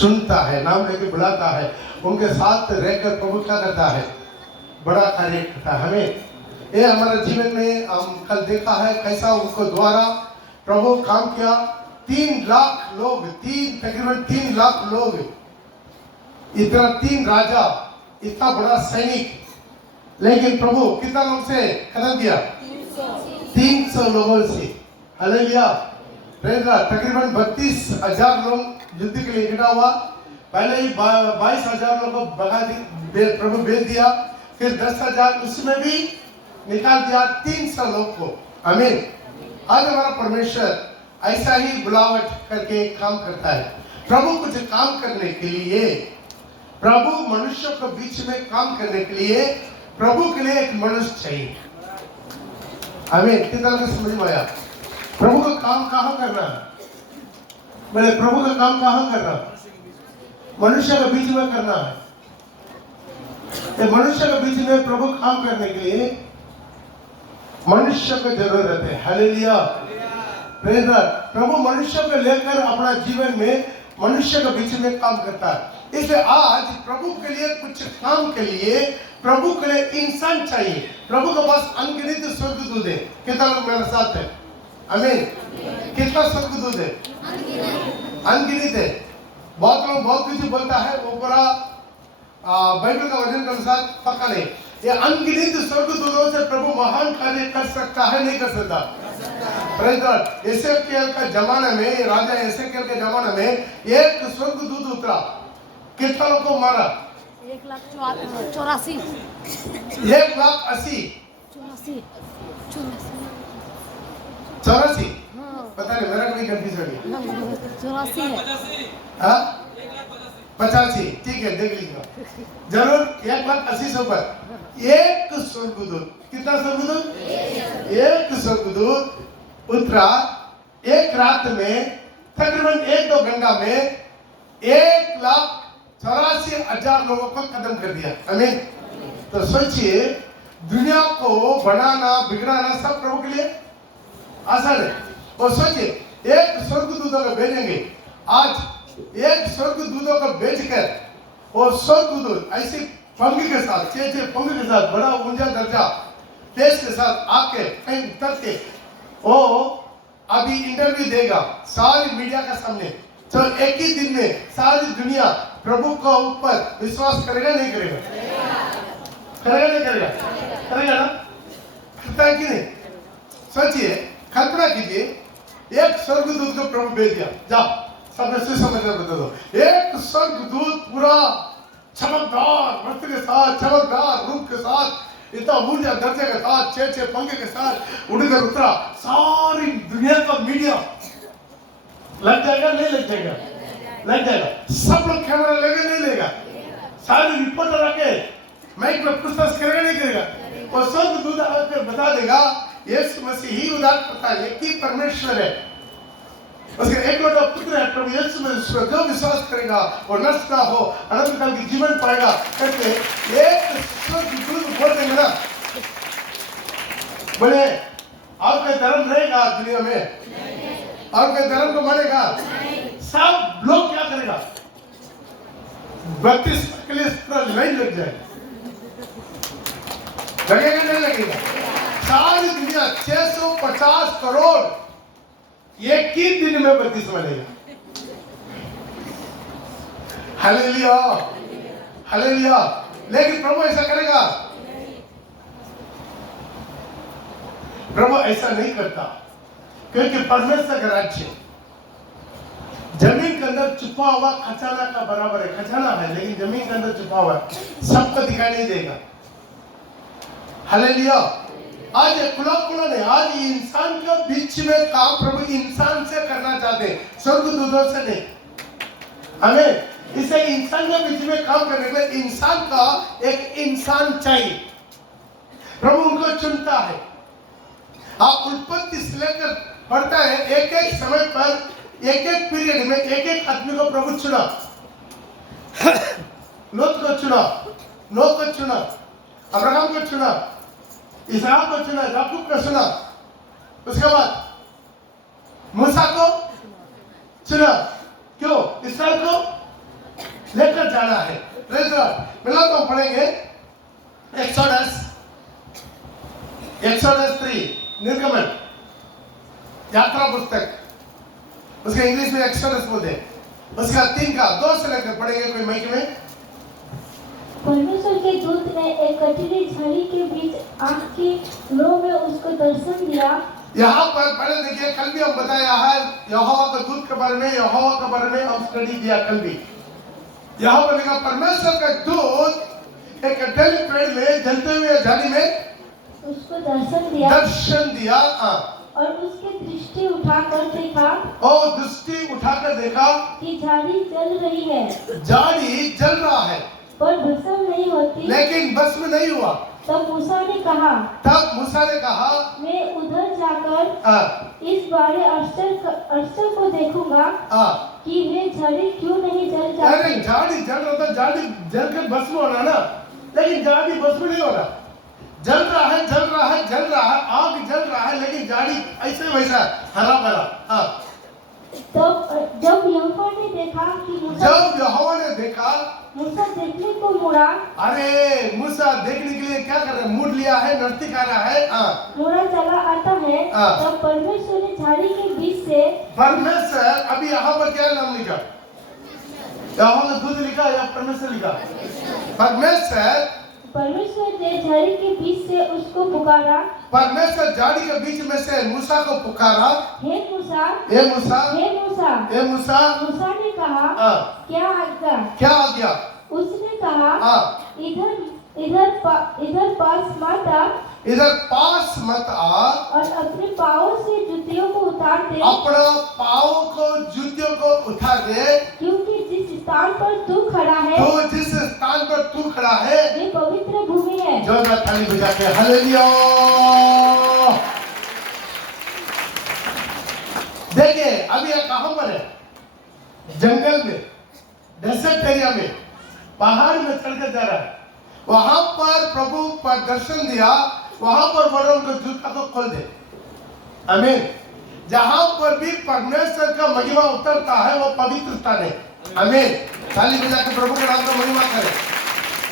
चुनता है, नाम लेके बुलाता है, उनके साथ रहकर प्रभु क्या करता है, बड़ा कार्य करता है। हमें ये हमारे जीवन में हम कल देखा है कैसा उनको द्वारा प्रभु काम किया। 3 लाख लोग, तकरीबन 3 लाख लोग, इतना 3 राजा, इतना बड़ा सैनिक, लेकिन प्रभु कितना लोग से खत्म किया? 300 लोगों से। Hallelujah, praise the Lord. तकरीबन 32,000 लोग युद्ध के लिए इकट्ठा हुआ। पहले ही 22,000 लोगों को भगा प्रभु भेज दिया, फिर 10,000 उसमें भी निकाल दिया, 300 लोग को। आमीन। आज हमारा परमेश्वर ऐसा ही बुलावट करके काम करता है। प्रभु कुछ काम करने के लिए, प्रभु मनुष्य के बीच में काम करने के लिए, प्रभु के लिए एक मनुष्य चाहिए। आमीन। कितना लोग समझ में आया? प्रभु का काम कहाँ करना है? मैंने प्रभु का काम कहाँ करना? मनुष्य के बीच में करना है। मनुष्य के बीच में प्रभु काम करने के लिए मनुष्य को जरूरत है। Hallelujah, praise the Lord. प्रभु मनुष्य को लेकर अपना जीवन में मनुष्य के बीच में काम करता है। इसलिए आज प्रभु के लिए कुछ काम के लिए प्रभु के लिए इंसान चाहिए। प्रभु के पास अनगिनत स्वर्गदूत है। कितना लोग मेरे साथ है? आमीन। कितना स्वर्गदूत है? अनगिनत है। बहुत लोग बहुत कुछ बोलता है, वो पूरा बाइबल का वचन के अनुसार पक्का नहीं। ये अनगिनत स्वर्गदूतों से प्रभु महान कार्य कर सकता है, नहीं कर सकता? Praise the Lord. एसेकिएल का जमाना में, राजा एसेकिएल के जमाना में एक स्वर्गदूत उतरा, कितना लोग को मारा? 1,84,000 84 पता नहीं, मेरा कोई कंफ्यूज हो गया। 84 है। हाँ 85, ठीक है, देख लीजिएगा जरूर। 1,80,000 से ऊपर एक स्वर्गदूत, कितना स्वर्गदूत? एक स्वर्गदूत उतरा। एक रात में तकरीबन 1-2 घंटा में 1,84,000 लोगों को खत्म कर दिया। आमीन। तो सोचिए, दुनिया को बनाना बिगड़ाना सब प्रभु के लिए आसान है। और सोचिए, एक स्वर्गदूतों को भेजेंगे, आज एक स्वर्गदूतों को भेजकर और स्वर्गदूत ऐसे पंख के साथ, 6 पंख के साथ, बड़ा ऊंचा दर्जा तेज के साथ आके कहीं उतर के वो अभी इंटरव्यू देगा सारी मीडिया के सामने। तो एक ही दिन में सारी दुनिया प्रभु के ऊपर विश्वास करेगा, नहीं करेगा? करेगा, नहीं करेगा? करेगा ना? करता है कि नहीं? सोचिए, कल्पना कीजिए, एक स्वर्गदूत को प्रभु भेज दिया, जाओ सबने सुसमाचार बता दो। एक स्वर्गदूत पूरा चमकदार वस्त्र के साथ, चमकदार रूप के साथ, इतना ऊंचा दर्जे के साथ, 6 पंखे के साथ उड़कर उतरा। सारी दुनिया का मीडिया लग जाएगा, नहीं लग जाएगा? लग जाएगा। सब लोग कैमरा लेगा, नहीं लेगा? सारे रिपोर्टर आके माइक में पूछताछ करेगा, नहीं करेगा? और स्वर्गदूत आकर बता देगा, यीशु मसीह ही उद्धारकर्ता है, एक ही परमेश्वर है, उसके एकलौता पुत्र है प्रभु यीशु मसीह, जो विश्वास करेगा और नष्ट ना हो, अनंत काल की जीवन पाएगा करके एक स्वर्गदूत बोल देंगे ना। बोले, आपका धर्म रहेगा दुनिया में? आपके धर्म को मानेगा? सब लोग क्या करेगा? 32 के लिए लाइन लग जाएगा। लगेगा, नहीं लगेगा? सारी दुनिया 650 करोड़ एक ही दिन में बत्तीस बनेगा। Hallelujah, hallelujah. लेकिन प्रभु ऐसा करेगा? प्रभु ऐसा नहीं करता, क्योंकि परमेश्वर का राज्य जमीन के अंदर छुपा हुआ खजाना का बराबर है। खजाना है लेकिन जमीन के अंदर छुपा हुआ है, सबको दिखाई नहीं देगा। हालेलुया। आज खुला नहीं, आज इंसान के बीच में काम प्रभु इंसान से करना चाहते हैं, स्वर्गदूतों से नहीं। हमें इसे इंसान के बीच में काम करने के लिए इंसान का एक इंसान चाहिए। प्रभु उनको चुनता है। आप उत्पत्ति से लेकर पढ़ता है, एक एक समय पर एक एक पीरियड में एक एक आदमी को प्रभु चुना। लोत को चुना, नोह को चुना, अब्राहम को चुना, इसहाक को चुना, याकूब को चुना, उसके बाद मूसा को चुना। क्यों? इसराइल को अंदर जाना है। मिला तो पढ़ेंगे एक्सोडस 3 निर्गमन यात्रा पुस्तक, उसके इंग्लिश में एक्सोडस बोलते हैं। उसका 3 का 2 से लेकर पढ़ेंगे कोई माइक में। परमेश्वर के दूत ने एक कटीली झाड़ी के बीच आग की लो में उसको दर्शन दिया। यहाँ पर पहले देखिए, कल भी हम बताया है यहोवा के दूत के बारे में, यहोवा के बारे में हम स्टडी किया कल भी। यहाँ पर लिखा परमेश्वर का दूत एक कटीले पेड़ में जलते हुए झाड़ी में उसको दर्शन दिया। और उसकी दृष्टि उठाकर देखा, और दृष्टि उठाकर देखा कि झाड़ी जल रही है। झाड़ी जल रहा है पर भस्म नहीं होती, लेकिन भस्म नहीं हुआ। तब मूसा ने कहा, मैं उधर जाकर इस बारे अरसर को देखूंगा कि वे झाड़ी क्यों नहीं जल जाती। झाड़ी जल रहा था, झाड़ी जलकर भस्म होना ना, लेकिन झाड़ी भस्म नहीं हो रहा। जल रहा है, आग जल रहा है, लेकिन झाड़ी ऐसे वैसा हरा भरा। तब जब यहोवा ने देखा मूसा देखने को मुड़ा। अरे मूसा देखने के लिए क्या कर रहा है? मुड़ लिया है, नजदीक आ रहा है। मुड़ा चला आता है। तब परमेश्वर ने झाड़ी के बीच से, परमेश्वर, अभी यहाँ पर क्या नाम लिखा? यहोवा ने खुद लिखा या परमेश्वर लिखा? परमेश्वर ने झाड़ी के बीच से उसको पुकारा। परमेश्वर झाड़ी के बीच में से मूसा को पुकारा, हे मूसा। मूसा ने कहा, क्या आज्ञा? उसने कहा, इधर पास मत आ और अपने पाँव से जूतियों को उतार दे। अपना पाँव को जूतियों को उतार दे, क्योंकि जिस स्थान पर तू खड़ा है वे पवित्र भूमि है। जोरदार ताली बजा के हालेलुया। देखिए अभी ये कहां पर है? जंगल में, डेजर्ट एरिया में, पहाड़ में चलकर जा रहा है। वहां पर प्रभु पर दर्शन दिया, वहां पर बोला उनको जूता को खोल दे। आमीन। जहां पर भी परमेश्वर का महिमा उतरता है वो पवित्र स्थान है। आमीन। ताली बजा के प्रभु के नाम का महिमा करें।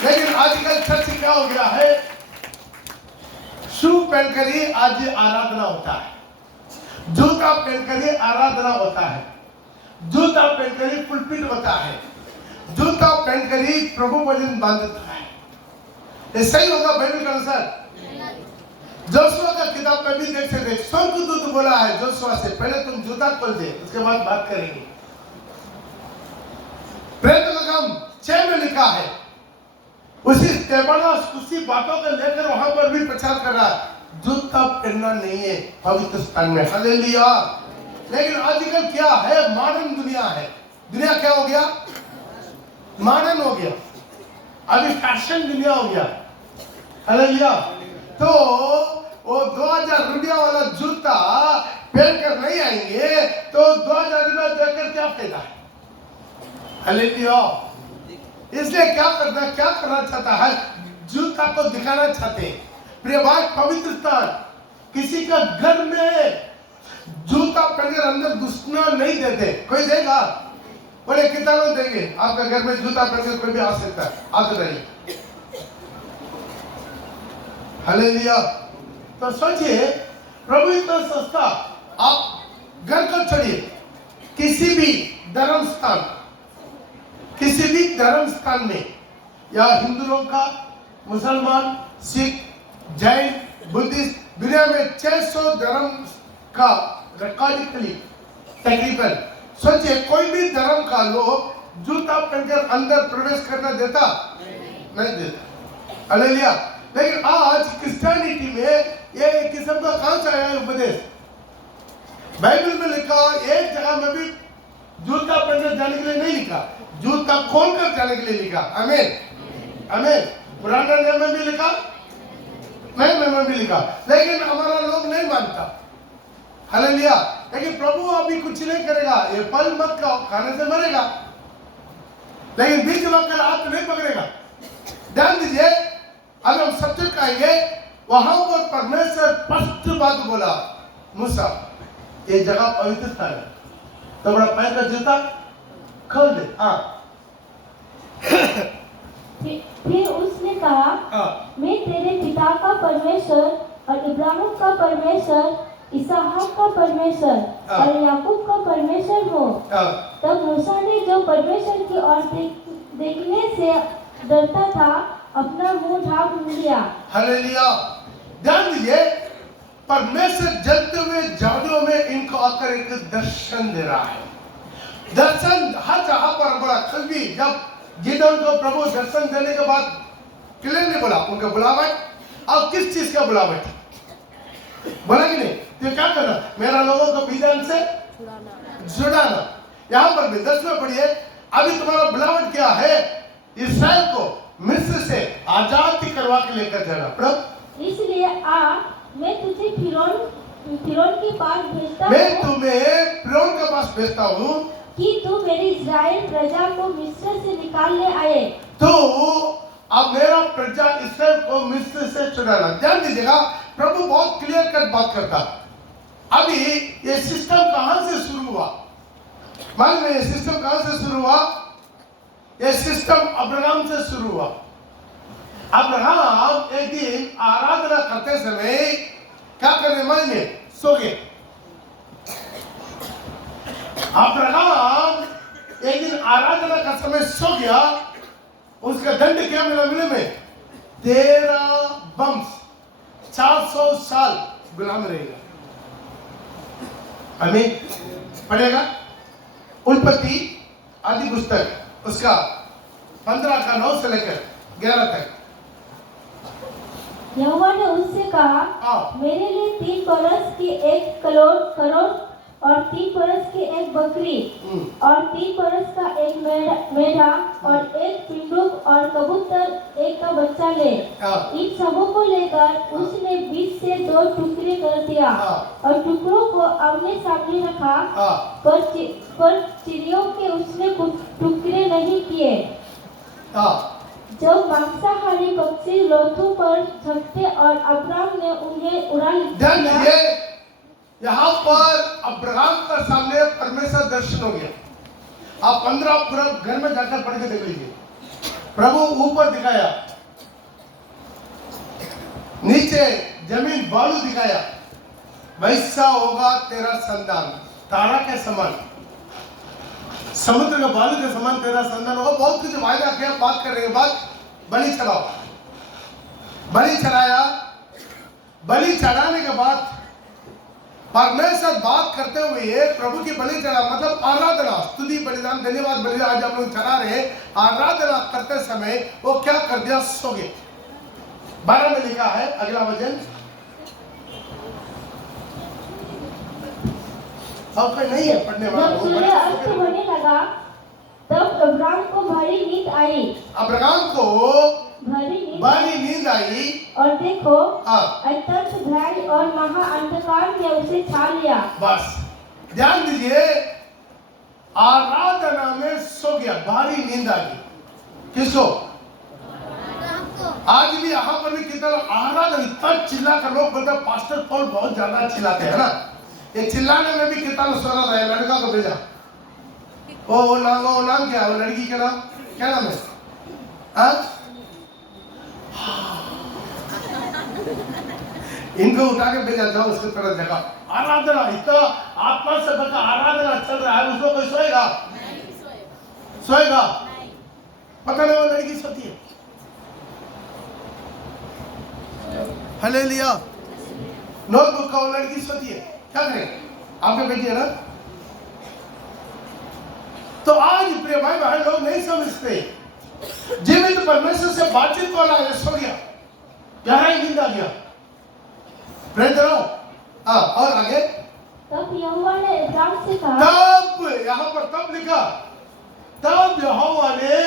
लेकिन आजकल चर्च क्या हो गया है? शू पहनकर ही आज आराधना होता है, जूता पहनकर ही आराधना होता है, जूता पहनकर ही पुलपिट होता है, जूता पहनकर ही प्रभु भजन बांधता है। ये सही होगा बाइबल के अनुसार? जोशुआ का किताब में भी देख सकते, स्वर्गदूत बोला है जोशुआ से, पहले तुम जूता खोल दे, उसके बाद बात करेंगे। प्रेरितों का काम 6 में लिखा है, उसी बातों को लेकर वहां पर भी प्रचार कर रहा है। जूता पहनना नहीं है पवित्र स्थान में। हालेलुया। लेकिन आजकल क्या है? मॉडर्न दुनिया है। दुनिया क्या हो गया? मॉडर्न हो गया, अभी फैशन दुनिया हो गया। हालेलुया। तो वो 2000 रुपया वाला जूता पहनकर नहीं आएंगे तो 2000 रुपया देकर क्या फायदा है? हालेलुया। इसलिए क्या करना चाहता है? जूता को दिखाना चाहते हैं। प्रिय भाई, पवित्र स्थान, किसी का घर में जूता पहनकर अंदर घुसना नहीं देते। कोई देगा? बोले कितना लोग देंगे? आपका घर में जूता पहनकर कोई भी आ सकता है, आप बताइए। हालेलुया। तो सोचिए, प्रभु इतना सस्ता, आप घर को छोड़िए, किसी भी धर्म स्थान में, या हिंदू लोग का, मुसलमान, सिख, जैन, बुद्धिस्ट, दुनिया में 600 धर्म का रिकॉर्डिकली तकरीबन, सोचिए कोई भी धर्म का लोग जूता पहनकर अंदर प्रवेश करना देता? नहीं देता। हालेलुया। लेकिन आज क्रिश्चियनिटी में ये किस्म का कहां से आया उपदेश? बाइबल में लिखा, एक जगह में भी जूता पहनकर जाने के लिए नहीं लिखा, जूता खोलकर जाने के लिए लिखा। आमीन, आमीन। पुराना नियम में भी लिखा, नए नियम में भी लिखा, लेकिन हमारा लोग नहीं मानता। हालेलुया। लेकिन प्रभु अभी कुछ नहीं करेगा, ये फल मत खाओ, खाने से मरेगा, लेकिन बीच में हाथ नहीं पकड़ेगा। ध्यान दीजिए, अगर हम सत्य कहेंगे, वहां पर परमेश्वर स्पष्ट बात बोला, मूसा ये जगह पवित्र स्थान है, तो बड़ा पैर का जूता खोल दे। हाँ इब्राहिम का परमेश्वर, इसहाक का परमेश्वर और याकूब का परमेश्वर हो। तब मूसा ने जो परमेश्वर की ओर देखने से डरता था अपना मुंह ढांप लिया। हालेलुया। ध्यान दीजिए, परमेश्वर जलते हुए जादुओं में इनको आकर एक दर्शन दे रहा है। दर्शन हर जगह पर बोला। कल भी जब गिदोन को प्रभु दर्शन देने के बाद क्लियर नहीं बोला उनका बुलावट और किस चीज का बुलावट बोला कि नहीं। तो क्या करना, मेरा लोगों को बीजान से जुड़ाना। यहाँ पर भी 10 में पढ़िए, अभी तुम्हारा बुलावट क्या है, इस्राएल को मिस्र से आजादी करवा के लेकर जाना। प्रभु इसलिए मैं तुझे फिरौन के पास भेजता हूँ। मैं तुम्हें फिरौन के पास भेजता हूँ कि तू मेरी इस्राएल प्रजा को मिस्र से निकाल ले आए। तो अब मेरा प्रजा इस्राएल को मिस्र से छुड़ाना। ध्यान दीजिएगा, प्रभु बहुत क्लियर कट बात करता। अभी ये सिस्टम कहां से शुरू हुआ मालूम है? ये सिस्टम कहां से शुरू हुआ? ये सिस्टम अब्राहम से शुरू हुआ। अब्राहम एक दिन आराधना करते समय क्या करने मालूम है? सो गए। अब्राहम एक दिन आराधना का समय सो गया। उसका दंड क्या मिला? मिले में 13 वंश 400 साल गुलाम रहेगा। हमें पढ़ेगा उत्पत्ति आदि पुस्तक उसका 15 का 9 से लेकर 11 तक। यहोवा ने उससे कहा, मेरे लिए 3 बरस की 1 करोड़ और 3 बरस की 1 बकरी और 3 बरस का 1 मेढ़ा और 1 पिंडुक और कबूतर 1 का बच्चा ले। इन सबों को लेकर उसने बीच से 2 टुकड़े कर दिया और टुकड़ों को आमने सामने रखा, पर चिड़ियों के उसने टुकड़े नहीं किए। जब मांसाहारी पक्षी लोथों पर झपटे और अब्राहम ने उन्हें उड़ा लिया। यहाँ पर अब्राहम का सामने परमेश्वर दर्शन हो गया। आप 15 पूरा घर में जाकर पढ़ के देख लीजिए। प्रभु ऊपर दिखाया, नीचे जमीन बालू दिखाया, वैसा होगा तेरा संतान, तारा के समान, समुद्र का बालू के समान तेरा संतान होगा। बहुत कुछ वायदा किया। बात करने के बाद बलि चढ़ाओ, बलि चढ़ाया। बलि चढ़ाने के बाद परमेश्वर बात करते हुए प्रभु की बलि चढ़ा, मतलब आराधना, स्तुति, बलिदान, धन्यवाद बलिदान आज हम लोग चढ़ा रहे। आराधना करते समय वो क्या कर दिया? सो गए। 12 में लिखा है अगला वचन। अब कोई नहीं है पढ़ने वाला। जब सूर्य अस्त होने लगा तब अब्राहम को भारी नींद आई। अब्राहम को भारी नींद आई और देखो अत्यंत भय और महा अंधकार ने उसे छा लिया। बस ध्यान दीजिए, आराधना में सो गया, भारी नींद आ गई। किसको? आज भी यहाँ पर भी कितना आराधना, इतना चिल्ला कर लोग बोलते हैं पास्टर पॉल बहुत ज्यादा चिल्लाते हैं ना। ये चिल्लाने में भी कितना स्वर आता है। लड़का को भेजा, वो नाम क्या है? वो लड़की का नाम क्या नाम है? इनको उठा के भेजा, जाओ उसकी तरह जगह। आराधना, इतना आत्मा से बता आराधना चल रहा है, उसको कोई सोएगा? सोएगा? पता नहीं वो लड़की सोती है। हालेलुया। नोटबुक का वो लड़की सोती है, क्या करें? आपके बेटी है ना। तो आज प्रिय भाई बहन लोग नहीं समझते, जीवित परमेश्वर से बातचीत वाला है, सो गया, गहरा नींद आ गया। और आगे तब यहोवा ने अब्राहम से कहा, तब यहाँ पर तब लिखा, तब यहोवा ने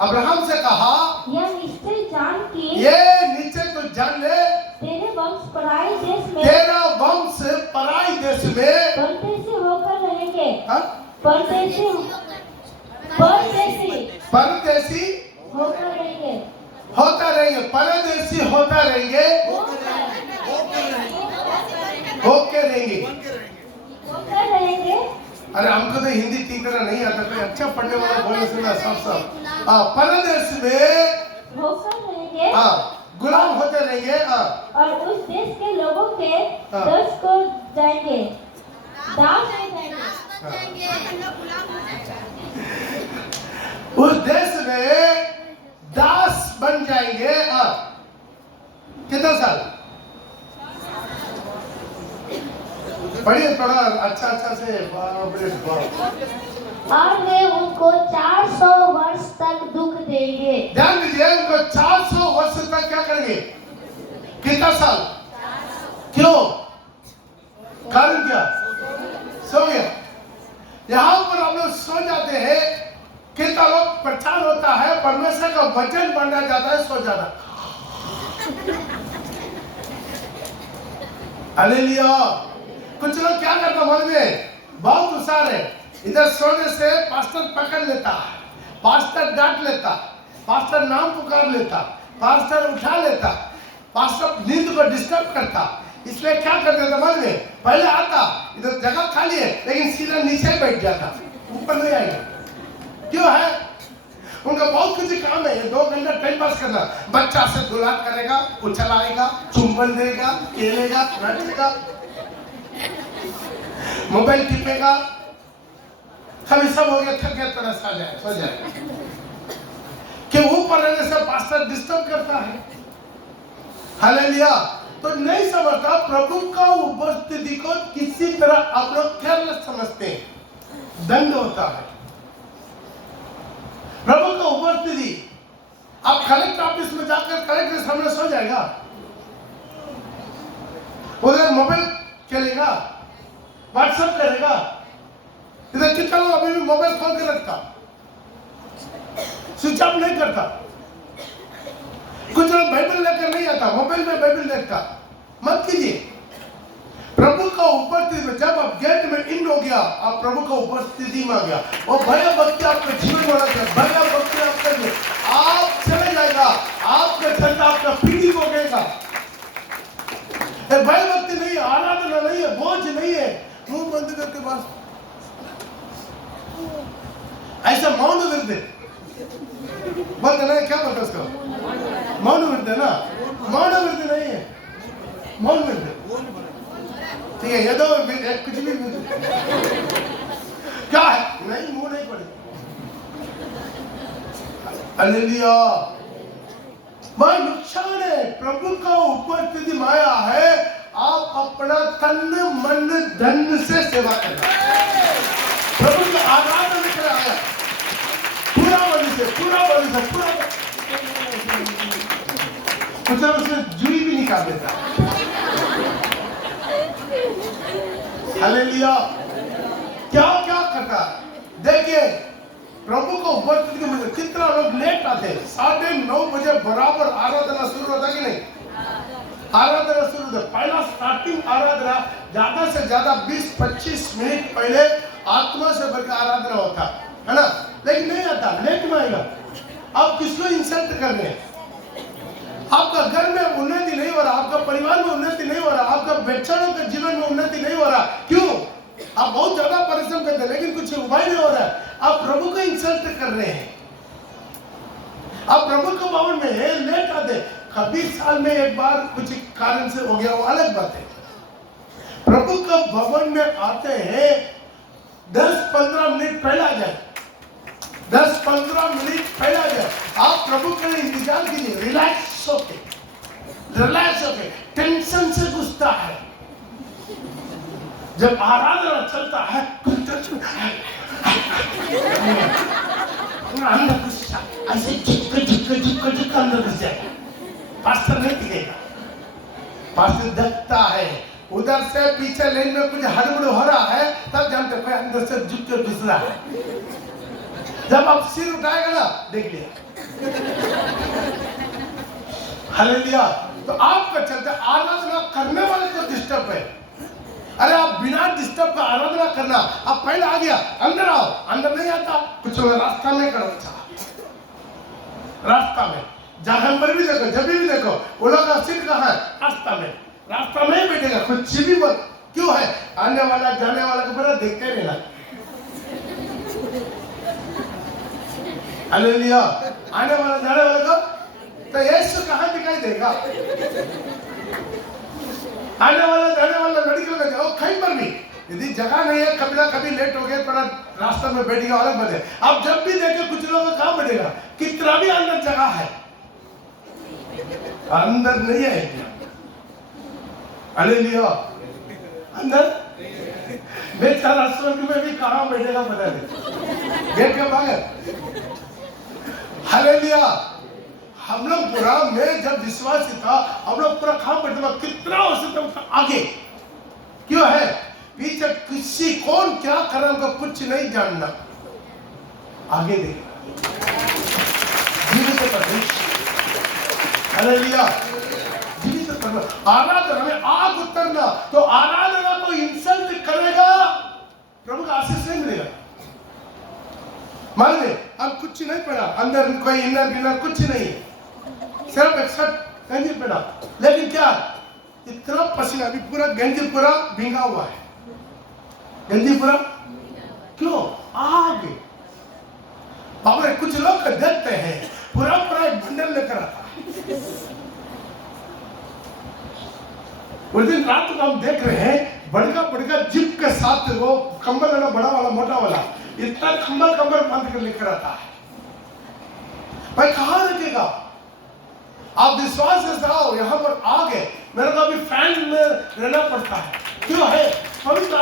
अब्राहम से कहा, यह निश्चय जान कि ये निश्चय तो जान ले, तेरे वंश पराई देश में, तेरा वंश पराई देश में परदेशी होकर रहेंगे। परदेशी होकर रहेंगे, होता रहेंगे, परदेशी होता रहेंगे, होके रहेंगे। अरे हमको तो हिंदी ठीक तरह नहीं आता, कोई अच्छा पढ़ने वाला बोलने सुना सब परदेश में होकर रहेंगे। गुलाम होते रहेंगे। और उस देश के लोगों के हाँ। दास को जाएंगे, दास हो जाएंगे। उस देश में दास बन जाएंगे। कितना साल? पढ़िए थोड़ा अच्छा से। बाप रे बाप। और वे उनको 400 वर्ष तक दुख देंगे। ध्यान दीजिए, उनको 400 वर्ष तक क्या करेंगे? कितना साल? क्यों? कारण क्या? सो गया। यहाँ पर हम लोग सो जाते हैं। कितना लोग प्रचार होता है, परमेश्वर का वचन बनना जाता है, सो जाना। हालेलुया। कुछ लोग क्या करता मालूम है? बहुत होशियार है। इधर सोने से पास्टर पकड़ लेता, पास्टर डांट लेता, पास्टर नाम पुकार लेता, पास्टर उठा लेता, पास्टर नींद को डिस्टर्ब करता। इसलिए क्या कर देता मालूम है? पहले आता, इधर जगह खाली है, लेकिन सीधा नीचे बैठ जाता, ऊपर नहीं आएगा। क्यों है? उनका बहुत कुछ काम है। 2 घंटा टाइम पास करना। बच्चा से दुलार करेगा, उछलाएगा, चुंबन देगा, खेलेगा, नाचेगा, मोबाइल टिपेगा। कभी सब हो गया, थक गया, तरह सो जाए। कि ऊपर रहने से पास्टर डिस्टर्ब करता है। हालेलुया। तो नहीं समझता प्रभु का उपस्थिति को किसी तरह आप लोग केयरलेस समझते हैं। दंड होता है प्रभु का उपस्थिति। आप कलेक्टर ऑफिस में जाकर कलेक्टर के सामने सो जाएगा, उधर मोबाइल चलेगा, व्हाट्सएप करेगा। इधर कितना लोग अभी भी मोबाइल खोल के रखता, स्विच ऑफ नहीं करता। कुछ लोग बाइबल लेकर नहीं आता, मोबाइल में बाइबल देखता। मत कीजिए। प्रभु का उपस्थिति में जब आप गेट में इन हो गया, आप प्रभु का उपस्थिति में आ गया, और भय भक्ति आपके जीवन में रहता है। भय भक्ति आपके लिए आप चले जाएगा, आपके चलता आपका पीढ़ी हो गएगा। भय भक्ति नहीं है, आराधना नहीं है, बोझ नहीं है। मुंह बंद करके बस ऐसा मौन वृद्ध बोलते ना, क्या बोलते उसको? मौन वृद्ध ना, मौन वृद्ध नहीं है, मौन वृद्ध। ठीक है, ये दो कुछ भी क्या है? नहीं, मुंह नहीं पड़े। हालेलुया। वह नुकसान है। प्रभु का उपस्थिति माया है। आप अपना तन मन धन से सेवा करना, प्रभु की आराधना कर आया पूरा बलि से, पूरा बलि से, पूरा। कुछ उसमें जुड़ी भी निकाल देता। हालेलुया। क्या क्या करता? देखिए, प्रभु को उपस्थिति में कितना लोग लेट आते। 9:30 बजे बराबर आराधना शुरू होता कि नहीं? आराधना शुरू होता। पहला स्टार्टिंग आराधना ज्यादा से ज्यादा 20-25 मिनट पहले आत्मा से भरकर आराधना होता है ना, लेकिन नहीं आता, लेट में आएगा। आप किसको इंसल्ट कर रहे हैं? आपका घर में उन्नति नहीं हो रहा, आपका परिवार में उन्नति नहीं हो रहा, आपका बच्चों के जीवन में उन्नति नहीं हो रहा। क्यों? आप बहुत ज्यादा परिश्रम करते हैं, लेकिन कुछ उपाय नहीं हो रहा है। आप प्रभु को इंसल्ट कर रहे हैं। आप प्रभु के भवन में लेट आते। कभी साल में एक बार कुछ कारण से हो गया, वो अलग बात है। प्रभु के भवन में आते हैं, 10-15 मिनट पहले आ जाए, 10-15 मिनट पहले आ जाए। आप प्रभु के लिए इंतजार कीजिए, रिलैक्स होके, रिलैक्स होके। टेंशन से घुसता है। जब आराधना चलता है, अंदर गुस्सा ऐसे झुक अंदर घुस जाएगा। पास्टर नहीं दिखेगा, पास्टर देखता है। उधर से पीछे लाइन में कुछ हड़बड़ हो रहा है, तब जानते कोई अंदर से झुक के घुस रहा है। जब आप सिर उठाएगा ना, देख लिया। हालेलुया। तो आपका चलता आराधना करने वाले को डिस्टर्ब है। अरे आप बिना डिस्टर्ब का आराधना करना। आप पहले आ गया, अंदर आओ, अंदर नहीं आता। कुछ रास्ता में करो, रास्ता में जहां पर भी देखो, जब भी देखो, वो लोग का सिर कहाँ है? रास्ता में, रास्ता में ही बैठेगा। कुछ भी मत। क्यों है? आने वाला जाने वाला को पता देखते रहना। हालेलुया। आने वाला जाने वाला को तो यीशु कहाँ दिखाई देगा? आने वाला जाने वाला लड़कियों का जाओ कहीं पर भी यदि जगह नहीं है, कभी ना कभी लेट हो गया, थोड़ा रास्ते में बैठ गया, अलग बात है। अब जब भी देखे कुछ लोगों का कहाँ बैठेगा, कितना भी अंदर जगह है, अंदर नहीं है क्या? हालेलुया, अंदर बेचारा स्वर्ग में भी कहाँ बैठेगा पता नहीं, गेट के बाहर। हालेलुया, हम लोग पूरा, मैं जब विश्वासी था, हम लोग पूरा कहाँ बैठे थे, कितना हो सकता आगे, क्यों है पीछे किसी कौन क्या कर रहा है कुछ नहीं जानना, आगे देखना, जीवित परमेश्वर। हालेलुया, जीवित परमेश्वर। आराधना में आग उतरना, तो आराधना को इंसल्ट करेगा, प्रभु का आशीष नहीं मिलेगा। मान ले अब कुछ नहीं पड़ा, अंदर कोई इनर विनर कुछ नहीं है, सिर्फ एक शर्ट गंजी पहना, लेकिन क्या इतना पसीना, अभी पूरा गंजी पूरा भींगा हुआ है, गंजी पूरा क्यों? आग। बाबा कुछ लोग देखते हैं पूरा पूरा एक बंडल लेकर आता है। उस दिन रात को हम देख रहे हैं बड़का जिप के साथ वो कंबल है ना, बड़ा वाला मोटा वाला, इतना कंबल बांध कर लेकर आता है। भाई कहाँ रखेगा? आप विश्वास से जाओ, यहाँ पर आग है, मेरे को अभी फैन में रहना पड़ता है, क्यों है? पवित्र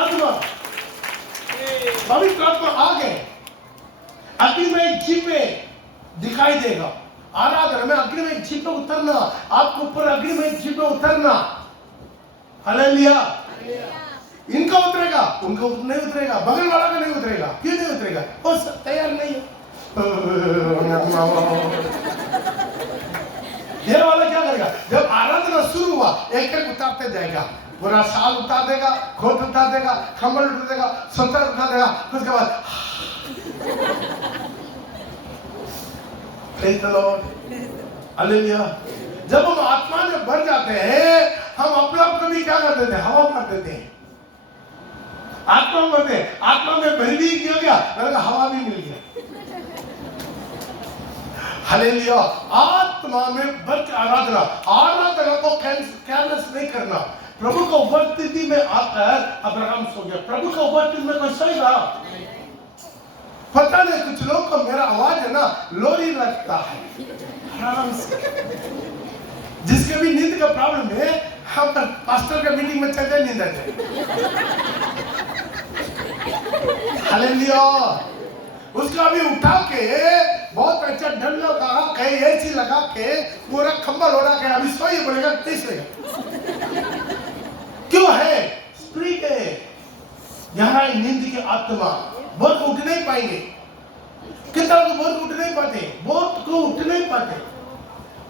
आत्मा आग है, अग्नि में जीपे दिखाई देगा। आराधना में अग्नि में जीपे उतरना, आपको ऊपर अग्नि में जीपे उतरना। हालेलुया, इनका उतरेगा, उनका नहीं उतरेगा, बगल वाला का नहीं उतरेगा। क्यों नहीं उतरेगा? वो तैयार नहीं है। ये वाला क्या करेगा? जब आराधना शुरू हुआ, एक एक उतारते जाएगा, पूरा साल उतार देगा, खोट उतार देगा, कंबल उतार देगा, स्वेटर उतार देगा, उसके बाद प्रेज़ द लॉर्ड, हालेलुया। जब हम आत्मा में भर जाते हैं, हम अपने आप को भी क्या कर देते हैं? हवा मार देते हैं। आत्मा में भरते हैं, आत्मा में भर भी हो गया, हवा भी मिल गया। हालेलुया, आत्मा में भर के आराधना को केयरलेस नहीं करना। प्रभु को उपस्थिति में आकर अब्राहम सो गया, प्रभु को उपस्थिति में कोई सोएगा? पता नहीं, कुछ लोग को मेरा आवाज है ना लोरी लगता है, आराम से। जिसके भी नींद का प्रॉब्लम है, हम पास्टर का मीटिंग में चलते नींद आ जाए। हालेलुया, उसका भी उठा के बहुत अच्छा ढंग लगा के एसी लगा के पूरा कंबल ओढ़ा के अभी सोइए बोलेगा, नहीं सोएगा। क्यों है? स्पिरिट है, यहाँ नींद की आत्मा। बहुत उठ नहीं पाएंगे, कितना लोग बहुत उठ नहीं पाते, बहुत को उठ नहीं पाते,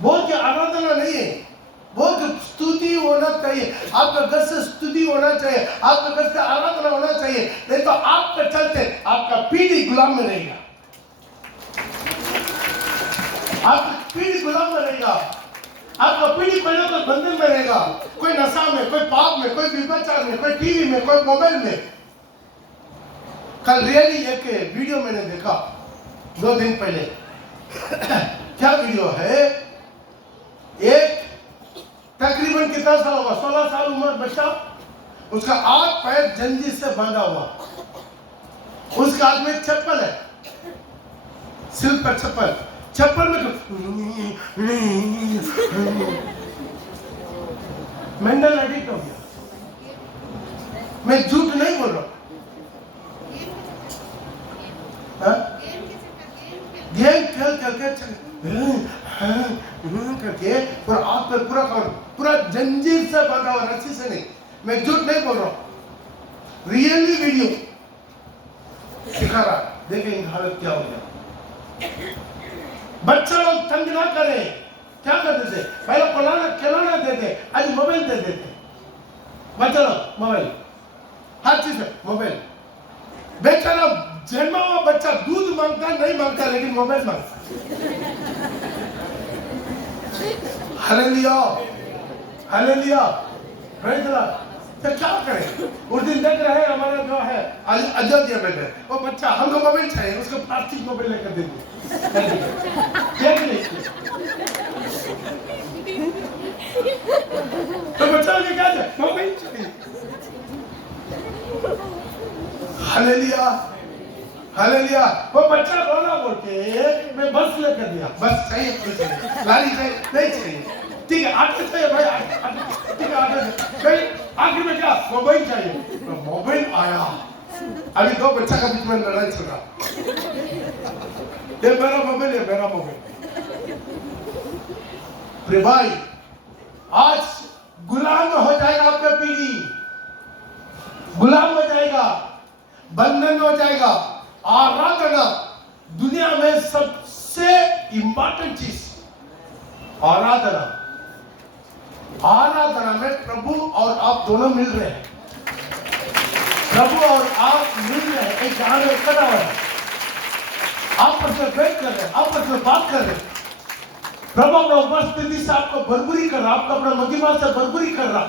बहुत की आराधना नहीं है, बहुत स्तुति होना चाहिए, आपका घर से स्तुति होना चाहिए, आपका घर से आराधना होना चाहिए, नहीं तो आपका चलते आपका पीढ़ी गुलाम में रहेगा, आपका पीढ़ी गुलाम में रहेगा, आपका पीढ़ी पहले तो बंधन में रहेगा, कोई नशा में, कोई पाप में, कोई व्यभिचार में, कोई टीवी में, कोई मोबाइल में। कल रियली एक वीडियो मैंने देखा 2 दिन पहले। क्या वीडियो है? एक तकरीबन कितना साल होगा, 16 साल उम्र बच्चा, उसका 8 पैर जंजीर से बांधा हुआ, उसका हाथ में चप्पल है, सिर पर चप्पल में मेंटल एडिक्ट हो गया। मैं झूठ नहीं बोल रहा, गेम खेल करके पूरा आप पर पूरा जंजीर से बांधा हुआ, रस्सी से नहीं, मैं झूठ नहीं बोल रहा हूं, रियली वीडियो दिखा रहा। देखें इनका हालत क्या हो गया। बच्चा लोग तंग ना करें, क्या करते थे पहले? खिलौना देते, आज मोबाइल दे देते। बच्चा लोग मोबाइल, हर चीज है मोबाइल। बेचारा जन्मा हुआ बच्चा दूध मांगता नहीं मांगता, लेकिन मोबाइल मांगता। Hallelujah, hallelujah, praise the Lord. तो क्या करें? उस दिन देख रहे हैं हमारा जो है अयोध्या में है, वो बच्चा हमको मोबाइल चाहिए, उसको प्लास्टिक मोबाइल लेकर दे दिया। देख लीजिए, हालेलुया, हालेलुया। वो बच्चा रोना बोल के मैं बस लेकर दिया, बस चाहिए, कोई चाहिए, लारी चाहिए, नहीं चाहिए, ठीक है, आटे चाहिए भाई, ठीक है, आटे चाहिए, आखिर में क्या, मोबाइल चाहिए, तो मोबाइल आया। अभी दो बच्चा का बीच में लड़ाई चल रहा, ये मेरा मोबाइल, ये मेरा मोबाइल। प्रिय भाई, आज गुलाम हो जाएगा आपका पीढ़ी, गुलाम हो जाएगा, बंधन हो जाएगा। आराधना दुनिया में सबसे इंपॉर्टेंट चीज, आराधना। आराधना में प्रभु और आप दोनों मिल रहे हैं, प्रभु और आप मिल रहे हैं, एक जहां में इकट्ठा हो रहे हैं, आपस में बैठ कर रहे हैं, आपस में बात कर रहे हैं। प्रभु अपना उपस्थिति से आपको भरपूरी कर रहा, आपको अपना महिमा से भरपूरी कर रहा।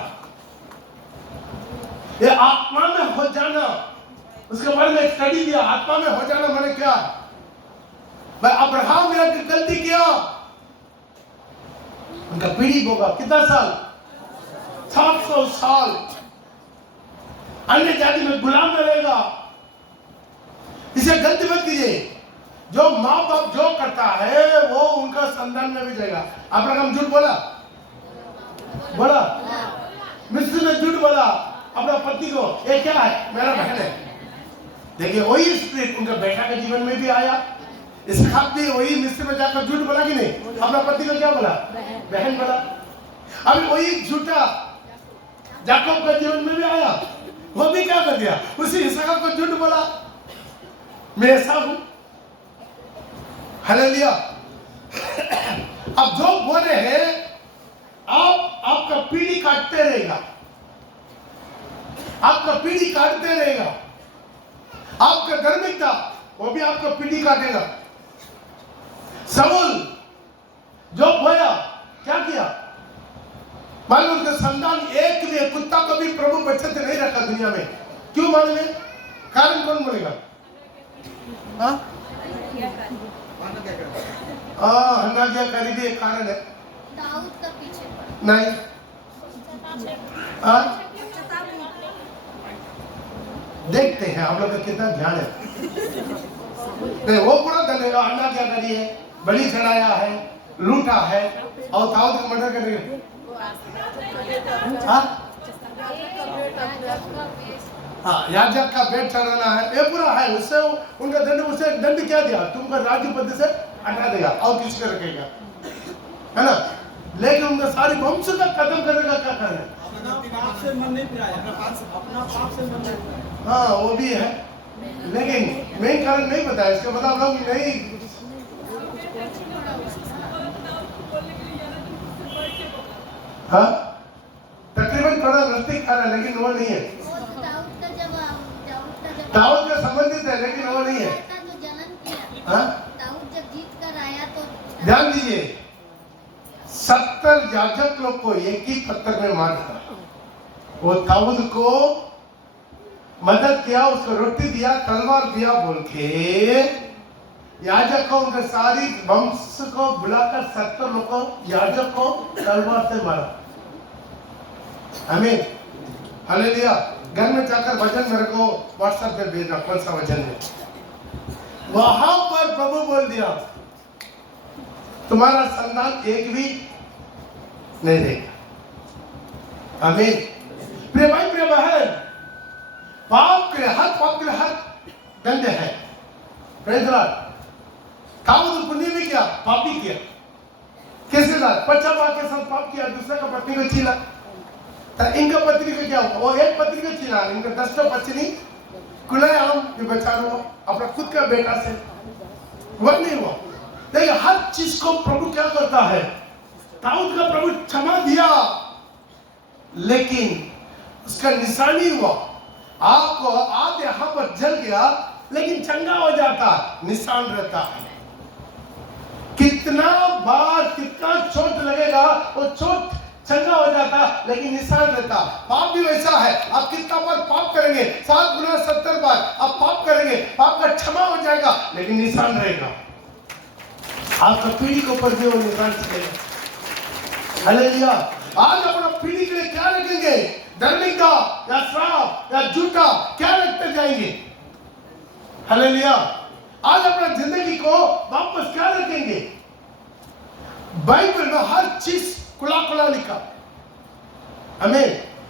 ये आत्मा में हो जाना, उसके बारे में स्टडी दिया। आत्मा में हो जाना मैंने क्या, भाई अब्राहम ने गलती किया, उनका पीढ़ी होगा कितना साल, 700 साल अन्य जाति में गुलाम में रहेगा। इसे गलती मत कीजिए, जो माँ बाप जो करता है वो उनका संतान में भी जाएगा। अब्राहम झूठ बोला, बोला मिस्र में झूठ बोला अपना पति को, ये क्या है, मेरा बहन है। देखिए वही स्पिरिट उनका बेटा के जीवन में भी आया। इसहाक भी वही मिस्र में जाकर झूठ बोला कि नहीं, अपना पति को क्या बोला, बहन बोला। अभी वही झूठा याकूब के जीवन में भी आया, वो भी क्या कर दिया, उसी इसहाक को झूठ बोला, मैं ऐसा हूं। हालेलुया। अब जो बोले हैं आपका पीढ़ी काटते रहेगा, आपका पीढ़ी काटते रहेगा। आपका धार्मिकता वो भी आपका पीढ़ी काटेगा। शाऊल जो बोया क्या किया, मालूम उनका संतान एक भी, कुत्ता को भी प्रभु बच्चे से नहीं रखा दुनिया में। क्यों मालूम है, कारण कौन बोलेगा, हन्ना क्या करी भी एक कारण है, दाऊद का पीछे नहीं, देखते हैं आप लोग का कितना ध्यान है। नहीं वो पूरा धनेगा, अन्ना क्या करी है, बलि चढ़ाया है, लूटा है, और दाऊद का मर्डर कर रहे। हाँ, याजक का पेट चढ़ाना है, ये पूरा है। उससे उनका दंड, उसे दंड क्या दिया, तुमको राज्य पद से हटा देगा और किसको रखेगा, है ना। लेकिन उनका सारी वंश का खत्म करने का क्या कारण है, अपना पाप से मन नहीं फिराया, अपना पाप से मन नहीं फिराया। हाँ वो भी है, लेकिन मेन कारण नहीं बताया। इसका मतलब लोग नहीं, हाँ तकरीबन थोड़ा नजदीक आ रहा है, लेकिन वो नहीं है। दाऊद का संबंधित है, लेकिन वो नहीं है। हाँ दाऊद जब जीत कर आया तो ध्यान दीजिए, 70 याजक लोग को एक ही पत्थर में मार दिया। वो दाऊद को मदद किया, उसको रोटी दिया, तलवार दिया बोल के याजक को, उनके सारी वंश को बुलाकर 70 लोग को, याजक को तलवार से मारा। आमीन, हालेलुया। घर में जाकर वचन मेरे को व्हाट्सएप पे भेजना, कौन सा वचन है। वहां पर प्रभु बोल दिया, तुम्हारा संतान एक भी नहीं देगा। आमीन। प्रिय भाई, प्रिय बहन, पाप के हर दंड है। Praise Lord. दाऊद पुण्य भी किया, पाप भी किया। किसके साथ, पश्चाताप के साथ पाप किया, दूसरे का पत्नी को छीना। तो इनका पत्नी को क्या हुआ, वो एक पत्नी को छीना, इनका 10 पत्नी खुलेआम व्यभिचार हुआ अपना खुद का बेटा से, वह नहीं हुआ। देखिए हर चीज को प्रभु क्या करता है, दाऊद का प्रभु क्षमा दिया, लेकिन उसका निशानी हुआ। आपको आप यहां पर जल गया, लेकिन चंगा हो जाता, निशान रहता है। कितना बार कितना चोट लगेगा, वो चोट चंगा हो जाता, लेकिन निशान रहता। पाप भी वैसा है, आप कितना बार पाप करेंगे, 7 गुना 70 बार आप पाप करेंगे, पाप का क्षमा हो जाएगा, लेकिन निशान रहेगा। आपका पीढ़ी के ऊपर भी वो निशान चलेगा। हालेलुया। आज अपना पीढ़ी के लिए क्या रखेंगे, धार्मिकता या श्राप या झूठा क्या रखते जाएंगे, हालेलुया। आज अपना जिंदगी को वापस क्या रखेंगे? बाइबल में हर चीज खुला खुला लिखा। हमें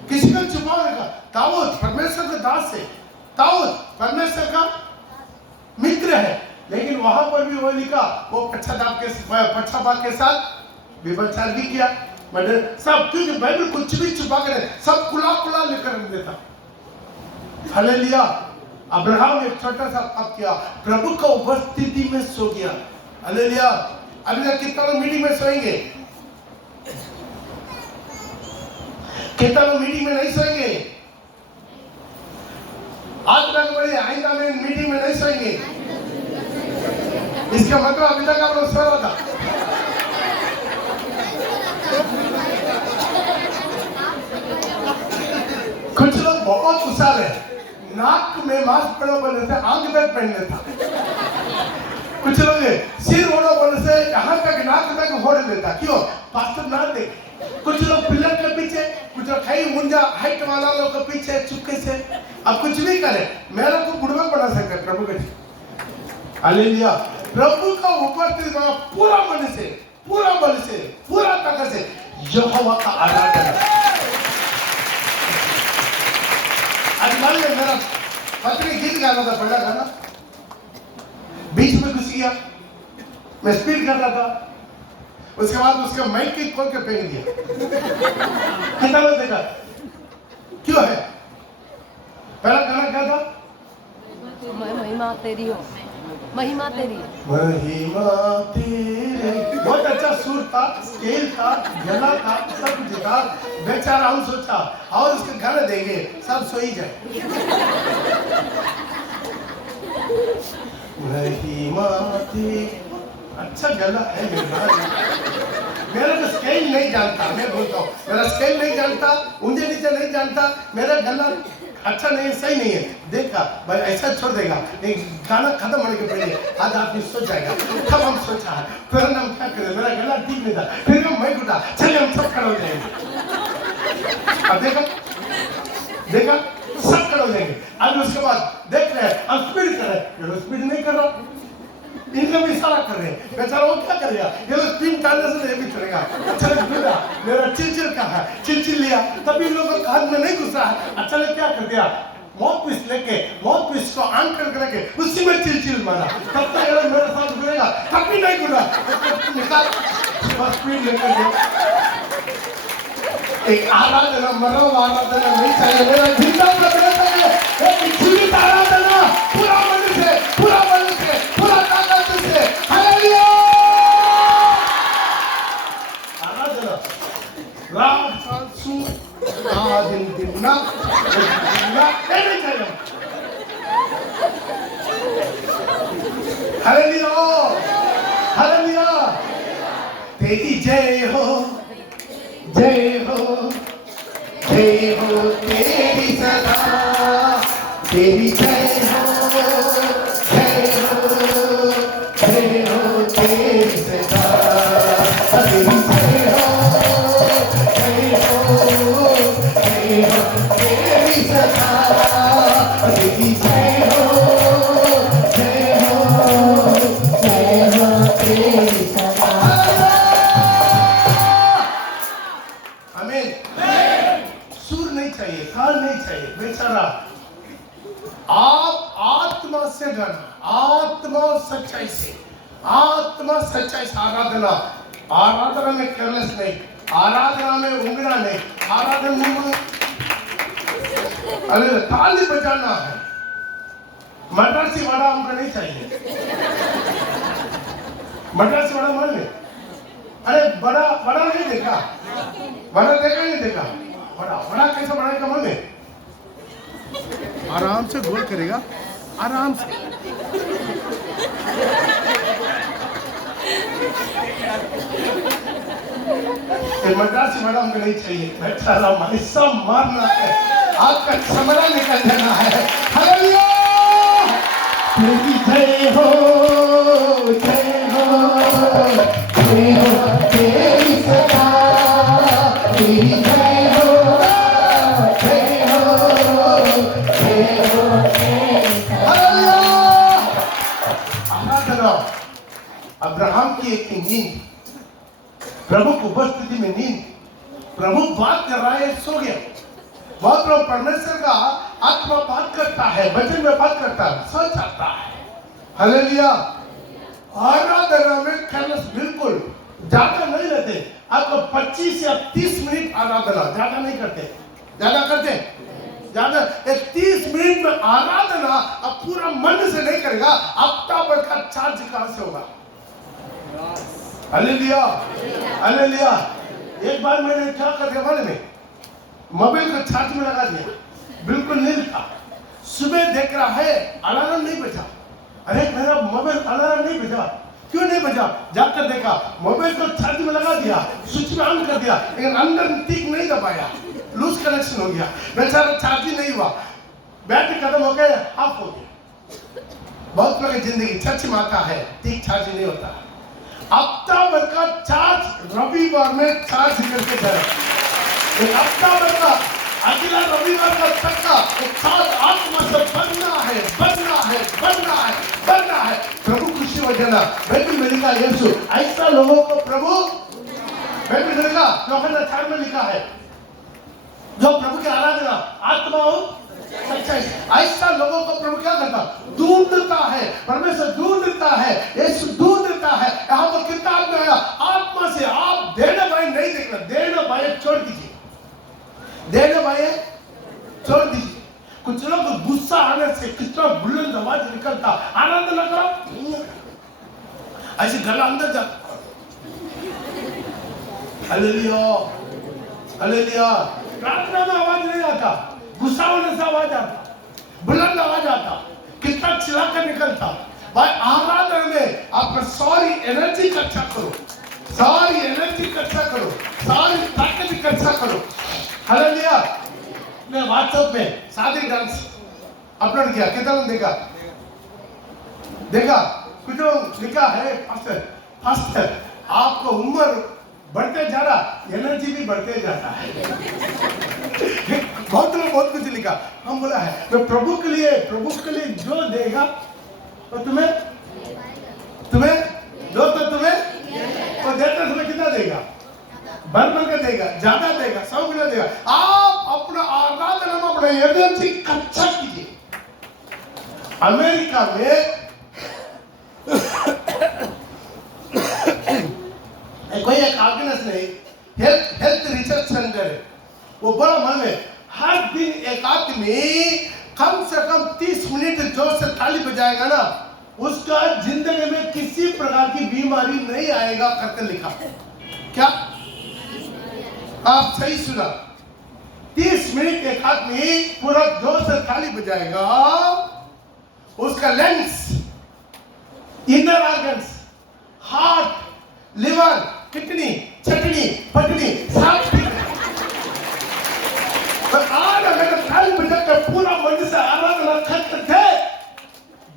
किसी को छुपा रखा। दाऊद परमेश्वर का दास है, दाऊद परमेश्वर का मित्र है, लेकिन वहां पर भी वो लिखा, वो पक्षपात के साथ व्यभिचार भी किया, मर्डर सब। क्योंकि बाइबल कुछ भी छुपा कर सब खुला खुला लिखकर रख देता। हालेलुया। अब्राहम एक छोटा सा पाप किया, प्रभु का उपस्थिति में सो गया। हालेलुया। अभी तक कितना लोग मीटिंग में सोएंगे? कितना लोग मीटिंग में नहीं सोएंगे? आज तक बड़ी आइंदा में मीटिंग में नहीं सोएंगे। इसका मतलब अभी तक आप लोग सो रहा था। कुछ लोग बहुत खुशहाल है, नाक में मास्क पड़ा बोलने से आंख तक पहन लेता। कुछ लोग सिर ओढ़ो बोलने से यहाँ तक नाक तक ओढ़ लेता। क्यों? पास्टर ना देख। कुछ लोग पिलर के पीछे, कुछ लोग खाई मुंजा हाइट वाला लोग के पीछे चुपके से। अब कुछ भी करे, मेरा को बुढ़वा बना सकता है प्रभु के। हालेलुया। प्रभु का उपस्थिति में पूरा मन से, पूरा बल से, पूरा ताकत से यहोवा का आराधना। आज मान ले मेरा पत्नी गीत गाना था, बड़ा गाना, बीच में घुस गया, मैं स्पीड कर रहा था, उसके बाद उसका माइक की खोल के फेंक दिया। कितना लोग देखा? क्यों है? पहला गाना क्या था? महिमा तेरी हो, महिमा तेरी, महिमा तेरी। बहुत अच्छा सुर था, स्केल था, गला था, सब कुछ था। बेचारा हम सोचा और उसके गाना देंगे सब सो ही जाए। महिमा तेरी, अच्छा गला है मेरा तो स्केल नहीं जानता, मैं बोलता हूँ मेरा स्केल नहीं जानता, ऊंचे नीचे नहीं जानता, मेरा गला अच्छा नहीं है, सही नहीं है। देखा भाई ऐसा छोड़ देगा, एक गाना खत्म होने के पहले आज आदमी सो जाएगा। तब हम सोचा फिर हम क्या करें, मेरा गला ठीक नहीं था, फिर हम मैं उठा, चलिए हम सब खड़े हो जाएंगे। अब देखा सब खड़े हो जाएंगे। अब उसके बाद देख रहे हैं हम स्पीड कर रहे हैं, स्पीड नहीं कर रहा, इनका भी इशारा कर रहे हैं। बेचारा वो क्या करेगा? ये लोग स्पिन डालने से नहीं भी चलेगा। अच्छा लगा मेरा चिलचिल का है, चिलचिल लिया, तभी लोगों का हाथ में नहीं घुसा है। अच्छा लगा क्या कर दिया? मौत पीस लेके, मौत पीस को आन करके उसी में चिलचिल मारा। तब तक अगर मेरे साथ घुरेगा कभी नहीं घुरा, निकाल स्पीड लेकर एक आराधना, मरम आराधना नहीं चाहिए, मेरा जिंदा आराधना है, एक जीवित आराधना, पूरा मन से, पूरा मन से, पूरा ताकत से। हालेलुया। आराधना रात सु दिन ना नहीं चाहिए। Hallelujah, hallelujah. तेरी जय हो, जय हो, जय हो तेरी सदा, तेरी जय हो, जय हो, जय हो तेरी सदा, तेरी जय हो, जय हो, जय हो तेरी सदा, तेरी जय हो, जय हो, जय हो तेरी सदा। सुर नहीं चाहिए, कान नहीं चाहिए। बेचारा आप आत्मा से गाना, आत्मा सच्चाई से, आत्मा सच्चाई से आराधना। आराधना में केयरलेस नहीं, आराधना में उंगरा नहीं, आराधना में अरे ताली बजाना है। मद्रासी वड़ा हमको नहीं चाहिए। मद्रासी वड़ा मान ले, अरे बड़ा बड़ा नहीं देखा, बड़ा देखा नहीं देखा, बड़ा बड़ा कैसा बनाएगा मन में? आराम से गोल करेगा, आराम से। मद्रासी वड़ा हमको नहीं चाहिए। बेचारा हिस्सा मारना है, आपका चमड़ा निकल जाना है। हालेलुया। तेरी जय हो, जय हो, जय हो तेरी सदा, तेरी जय हो, जय हो, जय हो तेरी सदा। हालेलुया। अब्राहम की एक नींद, प्रभु की उपस्थिति में नींद, प्रभु बात कर रहा है, सो गया। बहुत लोग परमेश्वर का आत्मा बात करता है, वचन में बात करता है, सो जाता है। हालेलुया। आराधना में केयरलेस बिल्कुल ज्यादा नहीं रहते। आपको 25 या 30 मिनट आराधना, ज्यादा नहीं करते। ज्यादा करते, ज्यादा 30 मिनट में आराधना अब पूरा मन से नहीं करेगा, हफ्ता भर का चार्ज कहां से होगा? Hallelujah, hallelujah. एक बार मैंने क्या कर दिया मालूम है? मोबाइल को चार्ज में लगा दिया, बिल्कुल नींद था। सुबह देख रहा है अलार्म नहीं बजा। अरे मेरा मोबाइल अलार्म नहीं बजा, क्यों नहीं बजा? जाकर देखा, मोबाइल को चार्ज में लगा दिया, स्विच में ऑन कर दिया, लेकिन अंदर टिक नहीं दबाया, लूज कनेक्शन हो गया, बेचारा चार्ज ही नहीं हुआ, बैटरी खत्म हो गया, ऑफ हो गया। बहुत लोगों की जिंदगी चर्च में आता है, टिक चार्ज नहीं होता। हफ्ता भर का चार्ज रविवार में चार्ज करके जाए। एक हफ्ता भर का अगला रविवार का तक का चार्ज आत्मा से बनना है, बनना है, बनना है, बनना है। प्रभु खुशी हो जाना। बाइबल में लिखा यीशु ऐसा लोगों को प्रभु, बाइबल में लिखा यूहन्ना 4 में लिखा है, जो प्रभु की आराधना आत्मा हो सच्चाई, ऐसा लोगों को प्रभु क्या करता? ढूंढता है। परमेश्वर ढूंढता है, यीशु ढूंढता है। यहाँ पर किताब में आया आत्मा से आप देने भाई नहीं देखना, देने भाई छोड़ दीजिए, देने भाई छोड़ दीजिए। कुछ लोग गुस्सा आने से कितना बुलंद आवाज निकलता, आराधना करो ऐसे गला अंदर जा। Hallelujah, hallelujah. प्रार्थना में आवाज नहीं आता, गुस्सा होने से आवाज आता, बुलंद आवाज आता, कितना चिल्लाकर निकलता। भाई आराधना में आप सारी एनर्जी इकट्ठा करो, सारी एनर्जी इकट्ठा करो, सारी ताकत इकट्ठा करो। हालेलुया। मैं व्हाट्सएप में शादी डांस अपलोड किया, कितना देखा? देखा? कुछ लोग लिखा है पास्टर, पास्टर आपको उम्र बढ़ते जा रहा, एनर्जी भी बढ़ते जाता है। बहुत लोग बहुत कुछ लिखा। हम बोला है मैं प्रभु के लिए जो देगा तो तुम्हें दो, तो तुम्हें तो देता, तुम्हें कितना देगा? भर के देगा, ज्यादा देगा, 100 गुना देगा। आप अपना आराधना में अपना एनर्जी इकट्ठा कीजिए। अमेरिका में कोई एक ऑर्गेनाइजेशन है, हेल्थ रिसर्च सेंटर है, वो बड़ा मन है। हर दिन एक आदमी कम से कम 30 मिनट जोर से ताली बजाएगा ना, उसका जिंदगी में किसी प्रकार की बीमारी नहीं आएगा करके लिखा। क्या आप सही सुना? 30 मिनट एक आदमी पूरा जोर से ताली बजाएगा, उसका lungs, inner organs, heart, liver, kidney, chutney, पटनी सब ठीक है। पर आज अगर ताली बजाकर पूरा मन से आराधना करते थे,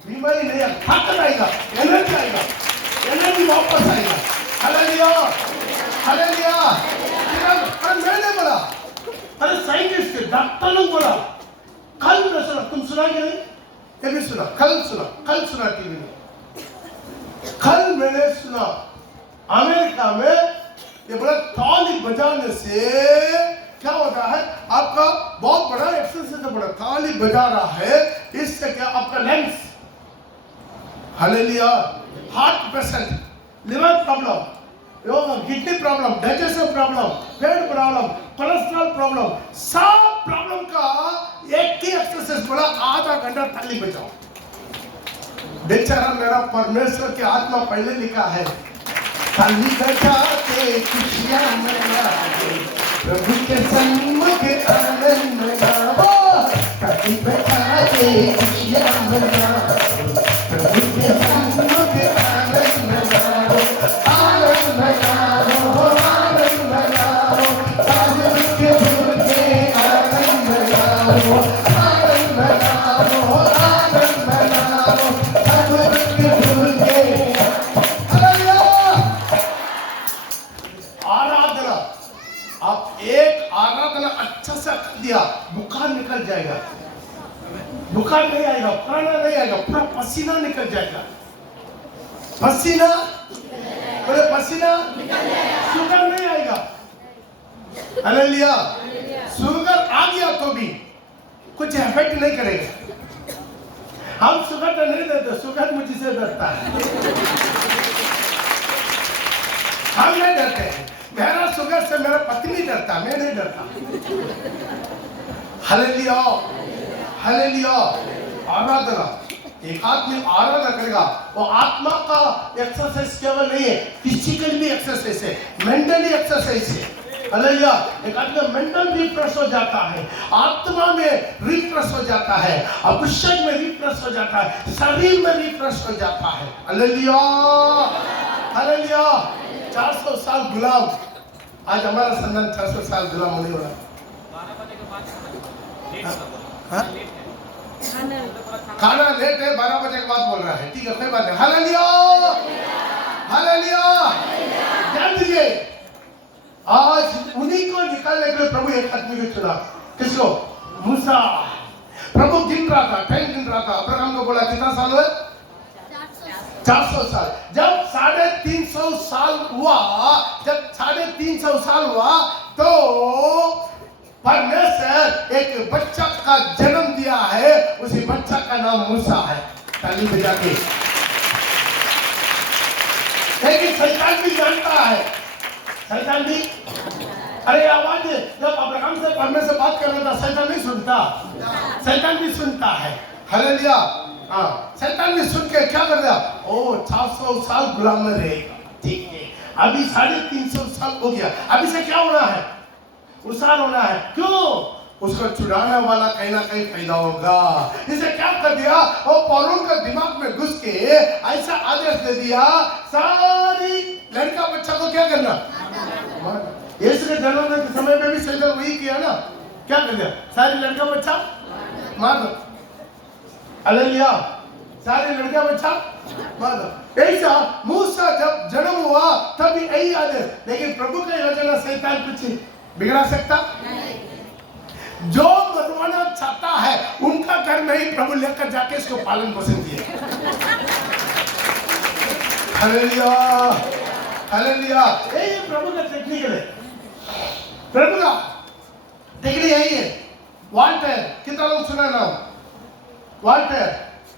बीमारी नहीं आएगा, ताकत आएगा, एनर्जी आएगा, एनर्जी वापस आएगा। Hallelujah, hallelujah. मैंने बोला, अरे साइंटिस्ट डॉक्टर ने बोला, कल मैं सुना, तुम सुना कि नहीं? ये भी सुना, कल सुना टीवी में। कल मैंने सुना अमेरिका में ये बड़ा ताली बजाने से क्या होता है? आपका बहुत बड़ा एक्सरसाइज है, बड़ा ताली बजा रहा है, इससे क्या आपका lungs, hallelujah, heart patient, liver problem, kidney problem, digestion problem, पेट प्रॉब्लम, कोलेस्ट्रॉल प्रॉब्लम, सब प्रॉब्लम का एक ही एक्सरसाइज बोला, आधा घंटा ताली बजाओ। बेचारा मेरा परमेश्वर की आत्मा पहले लिखा है, ताली बजा के खुशियां मनाओ, प्रभु के सन्मुख आनंद मनाओ, ताली बजा के खुशियां मनाओ, प्रभु के सन्मुख आनंद मनाओ, आनंद मनाओ, आनंद मनाओ, ताली के भूल के आनंद मनाओ, आनंद मनाओ, आनंद मनाओ, ताली के भूल के। आराधना, आप एक आराधना अच्छा से कर दिया, बुखार निकल जाएगा, बुखार नहीं आएगा, प्राणा नहीं आएगा, पूरा पसीना निकल जाएगा। पसीना बोले पसीना शुगर नहीं आएगा। हालेलुया। शुगर आ गया तो भी कुछ इफेक्ट नहीं करेगा। हम शुगर तो नहीं देते, शुगर मुझसे डरता है। हम नहीं डरते हैं। मेरा शुगर से मेरा पत्नी डरता, मैं नहीं डरता। Hallelujah, hallelujah. आराधना, एक आदमी आराधना करेगा, वो आत्मा का एक्सरसाइज केवल नहीं है, फिजिकल भी एक्सरसाइज है, मेंटली एक्सरसाइज है। हालेलुया। एक आदमी मेंटल रिफ्रेश हो जाता है, आत्मा में रिफ्रेश हो जाता है, अभिषेक में रिफ्रेश हो जाता है, शरीर में रिफ्रेश हो जाता है। Hallelujah, hallelujah. 400 साल गुलाम, आज हमारा संतान 400 साल गुलाम होने वाला। हाँ? खाना लेट है, 12 बजे के बाद बोल रहा है, ठीक है, कोई बात नहीं। Hallelujah, hallelujah. ध्यान दीजिए, आज उन्हीं को निकालने के लिए प्रभु एक आदमी को चुना। किसको? मूसा। प्रभु गिन रहा था, टाइम गिन रहा था। अब्राहम को बोला कितना साल हुआ? 400 साल। जब 350 साल हुआ, जब 350 साल हुआ तो परमेश्वर एक बच्चा का जन्म दिया है, उसी बच्चा का नाम मूसा है। ताली बजा के। लेकिन शैतान भी जानता है, शैतान भी, अरे आवाज जब अब्राहम से परमेश्वर बात कर रहा था, शैतान नहीं सुनता, शैतान भी सुनता है। हालेलुया। हाँ, शैतान भी सुन के क्या कर दिया? ओ 400 साल गुलाम में रहेगा, ठीक है। अभी 350 साल हो गया, अभी से क्या होना है? उसार होना है। क्यों? उसको छुड़ाने वाला कहीं ना कहीं पैदा होगा। इसे क्या कर दिया? वो पौरों का दिमाग में घुस के ऐसा आदेश दे दिया, सारी लड़का बच्चा को क्या करना? यीशु के जन्म के समय में भी शैतान वही किया ना, क्या कर दिया? सारी लड़का बच्चा मार दो। हालेलुया। सारे लड़का बच्चा मार दो। ऐसा मूसा जब जन्म हुआ तभी यही आदेश। लेकिन प्रभु का योजना शैतान कुछ बिगड़ा सकता नहीं। जो बनवाना चाहता है उनका घर में ही प्रभु लेकर जाके इसको पालन पोषण किया। Hallelujah, hallelujah. यही प्रभु का टेक्निक है, प्रभु का टेक्निक यही है। वाल्टर, कितना लोग सुना नाम? वाल्टर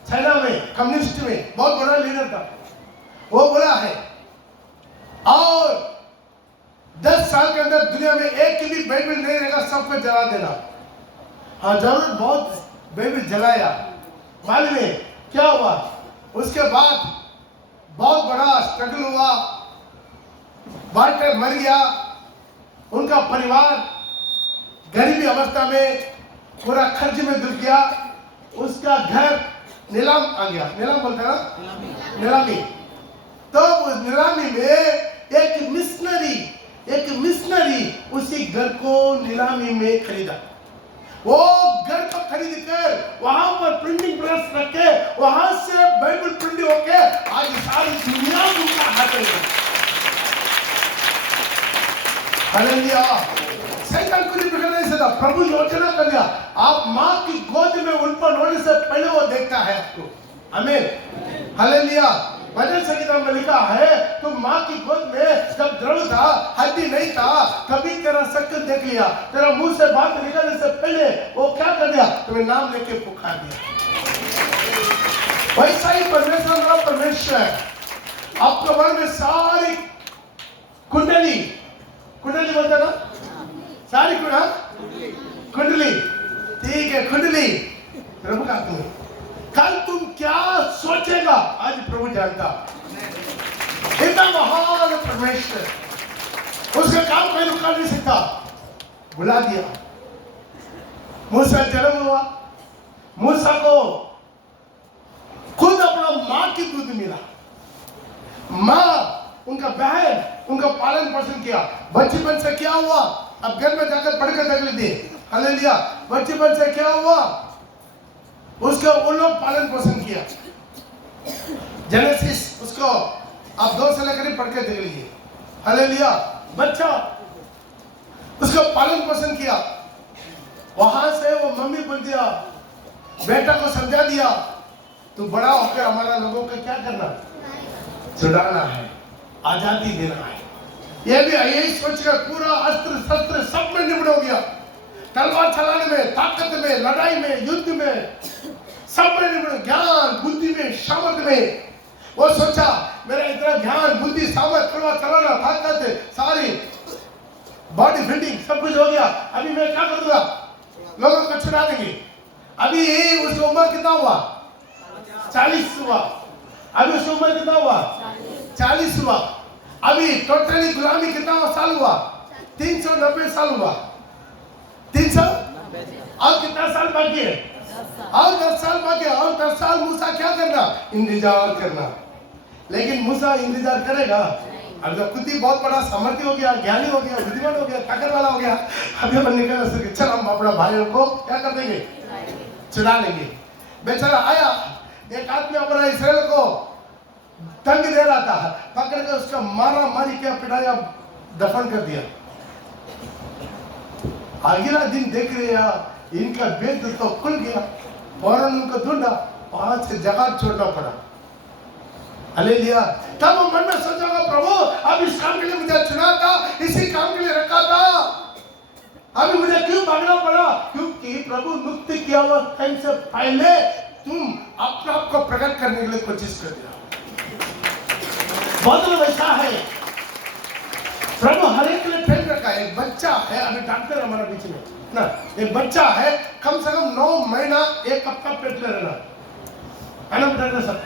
चाइना में कम्युनिस्ट में बहुत बड़ा लीडर था। वो बोला है, और 10 साल के अंदर दुनिया में एक की भी बाइबल नहीं रहेगा, सबको जला देना। हाँ, जरूरत बहुत बाइबल जलाया। मालूम है क्या हुआ? उसके बाद बहुत बड़ा स्ट्रगल हुआ, वाल्टर मर गया, उनका परिवार गरीबी अवस्था में पूरा खर्च में डूब गया, उसका घर नीलाम आ गया। नीलाम बोलते हैं ना, नीलामी। तो उस नीलामी में एक मिशनरी उसी घर को नीलामी में खरीदा। वो घर को खरीद कर वहां पर प्रिंटिंग प्रेस रख के वहां से बाइबल प्रिंट होके आज सारी दुनिया उनका हाथ में। हालेलुया। शैतान कुछ बिगड़ नहीं सकता। प्रभु योजना कर दिया। आप माँ की गोद में उन पर होने से पहले वो देखता है आपको। आमीन, हालेलुया। भजन संगीता में लिखा है, तुम माँ की गोद में जब द्रव था, हड्डी नहीं था, कभी तेरा शक्ल देख लिया। तेरा मुंह से बात निकलने से पहले वो क्या कर दिया? तुम्हें नाम लेके पुकार दिया। वैसा ही परमेश्वर आपके मन में सारी कुंडली बोलते ना, सारी कुंडली, ठीक है, कुंडली प्रभु का तुम्हें कल तुम क्या सोचेगा आज प्रभु जानता। इतना महान परमेश्वर, उसका काम कोई रुका नहीं सकता। बुला दिया। मूसा जन्म हुआ, मूसा को खुद अपना माँ की दूध मिला। माँ उनका बहन उनका पालन पोषण किया। बचपन से क्या हुआ? अब घर में जाकर पढ़कर देख लीजिए। हालेलुया। बचपन से क्या हुआ? उसको उन लोग पालन पोषण किया। जेनेसिस उसको आप 2 से लेकर पढ़ के देख लीजिए। हालेलुया। बच्चा उसको पालन पोषण किया। वहां से वो मम्मी बोल दिया, बेटा को समझा दिया, तू बड़ा होकर हमारा लोगों का क्या करना? छुड़ाना है। आजादी देना है। ये भी यही सोचकर पूरा अस्त्र शस्त्र सब में निपुण हो गया, तलवार चलाने में, ताकत में, लड़ाई में, युद्ध में, सब में निपुण, ज्ञान बुद्धि में, सामर्थ में। वो सोचा मेरा इतना ज्ञान बुद्धि सामर्थ, तलवार चलाना, ताकत, सारी बॉडी फिटिंग सब कुछ हो गया, अभी मैं क्या करूंगा, लोगों को छुड़ा देंगे। अभी उसकी उम्र कितना हुआ, 40 हुआ। अभी उसकी उम्र कितना हुआ, 40 हुआ। अभी टोटली गुलामी कितना साल हुआ, 390 साल हुआ। 300 और कितना साल बाकी है, और 10 साल बाकी है। और 10 साल मूसा क्या करना, इंतजार करना। लेकिन मूसा इंतजार करेगा, अब जब खुद ही बहुत बड़ा सामर्थ्य हो गया, ज्ञानी हो गया, बुद्धिमान हो गया, ताकत वाला हो गया, अभी अपन निकल सके, चल हम अपना भाइयों को क्या कर देंगे, चुरा लेंगे। बेचारा आया, एक आदमी अपना इसराइल को तंग दे रहा था, पकड़ के उसका मारा मारी के पिटाया, दफन कर दिया। अगला दिन देख रहे हैं इनका वेद तो खुल गया, फौरन उनको ढूंढा, वहां से जगह छोड़ना पड़ा। हालेलुया। तब वो मन में सोचा प्रभु अब इस काम के लिए मुझे चुना था, इसी काम के लिए रखा था, अभी मुझे क्यों भागना पड़ा? क्योंकि प्रभु मुक्ति किया हुआ टाइम से पहले तुम अपने आप को प्रकट करने के लिए कोशिश कर दिया। बहुत लोग ऐसा है, प्रभु हर एक के लिए ट्रेन रखा है। एक बच्चा है, अभी डॉक्टर हमारा बीच में ना, एक बच्चा है कम से कम 9 महीना 1 हफ्ता पेट में रहना है ना डॉक्टर साहब।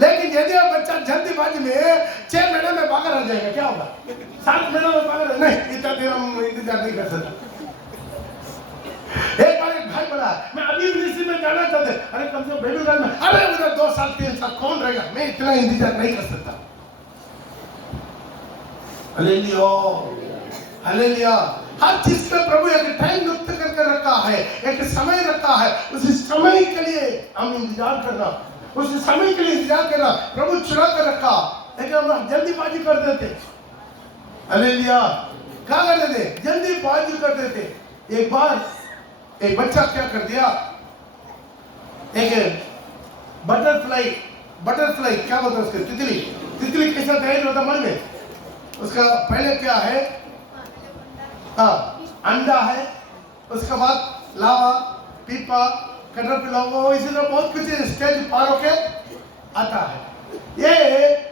लेकिन यदि आप बच्चा जल्दीबाजी में 6 महीने में बाहर आ जाएगा, क्या होगा? 7 महीने में बाहर नहीं, इतना देर हम इंतजार नहीं कर सकते। एक बार एक भाई बोला मैं अभी विदेशी में जाना चाहते, अरे कम से कम बेबी गर्ल में, अरे मुझे 2 साल 3 साल कौन रहेगा, मैं इतना इंतजार नहीं कर सकता। Hallelujah, hallelujah. हर चीज में प्रभु एक टाइम नियुक्त करके रखा है, एक समय रखा है, उस समय के लिए हम इंतजार करना, उस समय के लिए इंतजार करना प्रभु चुरा कर रखा, लेकिन हम जल्दीबाजी कर देते। हालेलुया। क्या कर देते, जल्दीबाजी कर देते। एक बार एक बच्चा क्या कर दिया, एक बटरफ्लाई क्या बोलते हैं उसके, तितली कैसा तैयार होता मन में, उसका पहले क्या है, अंडा है, उसके बाद लावा, पीपा, कैटरपिलर, वो इसी तरह बहुत कुछ स्टेज पार होके आता है। ये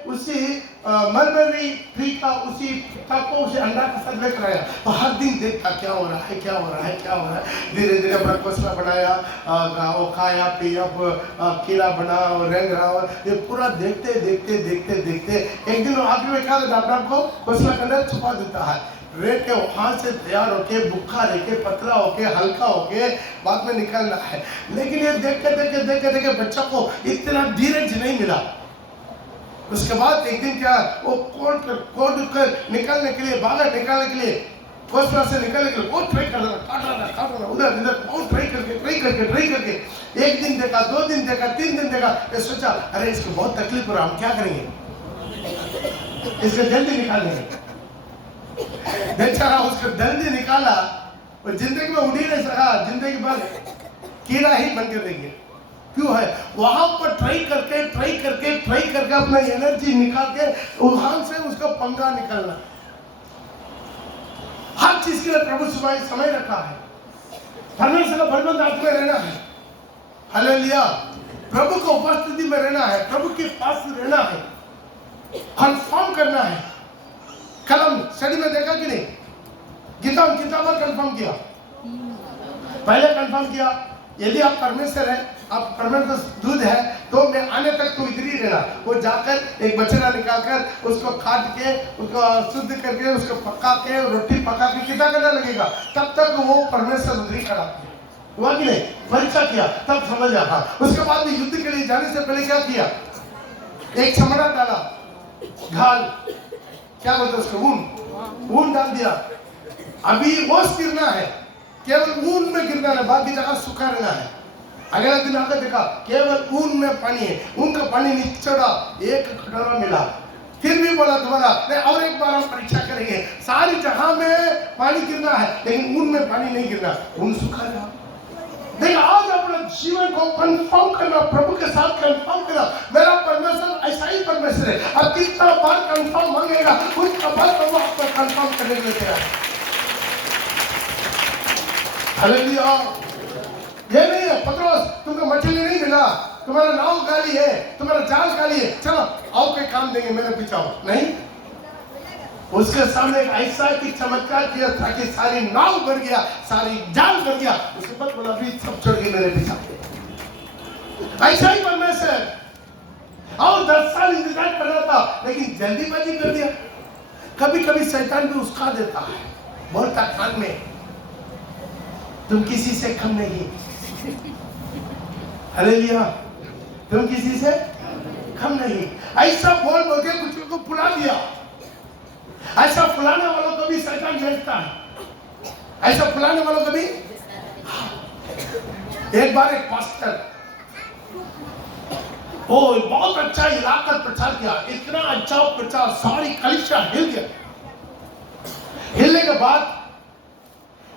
उसी मलबेरी ट्री का उसी को उसे अंडा के साथ लेकर आया, तो हर दिन देखता क्या हो रहा है, क्या हो रहा है, क्या हो रहा है। धीरे धीरे अपना घोंसला बनाया, वो खाया पिया, कीड़ा बना और रेंग रहा, और ये पूरा देखते देखते देखते देखते एक दिन आखिर में क्या करता, अपना को घोंसला के अंदर छुपा देता है। रेत के वहां से तैयार होके, भूखा रह के, पतला होके, हल्का होके बाद में निकलना है। लेकिन ये देखते बच्चा को इतना धीरज नहीं मिला। उसके बाद एक दिन क्या, वो कोड कर निकलने के लिए, बाहर निकलने के लिए, घोंसला से निकलने के लिए बहुत ट्राई कर रहा, काट रहा उधर इधर, बहुत ट्राई करके एक दिन देखा, 2 दिन देखा, 3 दिन देखा, ये सोचा अरे इसको बहुत तकलीफ हो रहा, हम क्या करेंगे, इसको जल्दी निकालेंगे। बेचारा उसको जल्दी निकाला, और जिंदगी में उड़ ही नहीं सका, जिंदगी भर कीड़ा ही बन के रहेंगे। क्यों है, वहां पर ट्राई करके अपना एनर्जी निकाल के वहां से उसका पंगा निकालना। हर चीज के लिए प्रभु समय रखा है, परमेश्वर का बलवंत आत्मा रहना है। हालेलुया। प्रभु को उपस्थिति में रहना है, प्रभु के पास रहना है, कंफर्म करना है। कलम स्टडी में देखा कि नहीं, किताब कंफर्म किया, पहले कंफर्म किया, यदि आप परमेश्वर है, आप परमेश्वर दूध है, तो मैं आने तक तो इधर ही रहना। वो जाकर एक बछड़ा निकालकर उसको काट के, उसको शुद्ध करके, उसको पका के, रोटी पका के कितना करना लगेगा, तब तक वो परमेश्वर उधर ही खड़ा हुआ कि नहीं, परीक्षा किया, तब समझ आया। उसके बाद में युद्ध के लिए जाने से पहले क्या किया, एक चमड़ा डाला, घाल क्या बोलते उसको, ऊन डाल दिया। अभी वो गिरना है, केवल ऊन में गिरना है, बाकी जगह सूखा रहना है। अगला दिन आकर देखा केवल ऊन में पानी है, ऊन का पानी निचोड़ा, एक कटोरा मिला। फिर भी बोला दोबारा नहीं, और एक बार हम परीक्षा करेंगे, सारी जगह में पानी गिरना है लेकिन ऊन में पानी नहीं गिरना, ऊन सूखा रहा। देखा आज अपना जीवन को कंफर्म करना, प्रभु के साथ कंफर्म करना, मेरा परमेश्वर ऐसा ही परमेश्वर है। अब कितना बार कंफर्म मांगेगा उतना बार प्रभु आपको कंफर्म करने के लिए तैयार है। हालेलुया। ये नहीं है पतरस तुमको मछली नहीं मिला, तुम्हारा नाव गाली है, तुम्हारा जाल गाली है, चलो आओ के काम देंगे, मेरे पीछे आओ। नहीं, उसके सामने एक ऐसा की चमत्कार किया ताकि सारी नाव भर गया, सारी जाल भर गया। उसके बाद बोला अभी सब छोड़ के मेरे पीछे। ऐसा ही परमेश्वर और 10 साल इंतजार कर रहा था, लेकिन जल्दीबाजी कर दिया। कभी कभी शैतान भी उसका देता है, बोलता कान में तुम किसी से कम नहीं। हालेलुया, तुम किसी से कम नहीं। ऐसा बोल बोल के कुछ लोगों को फुला दिया। ऐसा फुलाने वालों को भी शैतान भेजता है। ऐसा फुलाने वालों को भी। एक बार एक पास्टर वो बहुत अच्छा इलाका प्रचार किया, इतना अच्छा प्रचार, सारी कलीसिया हिल गया। हिलने के बाद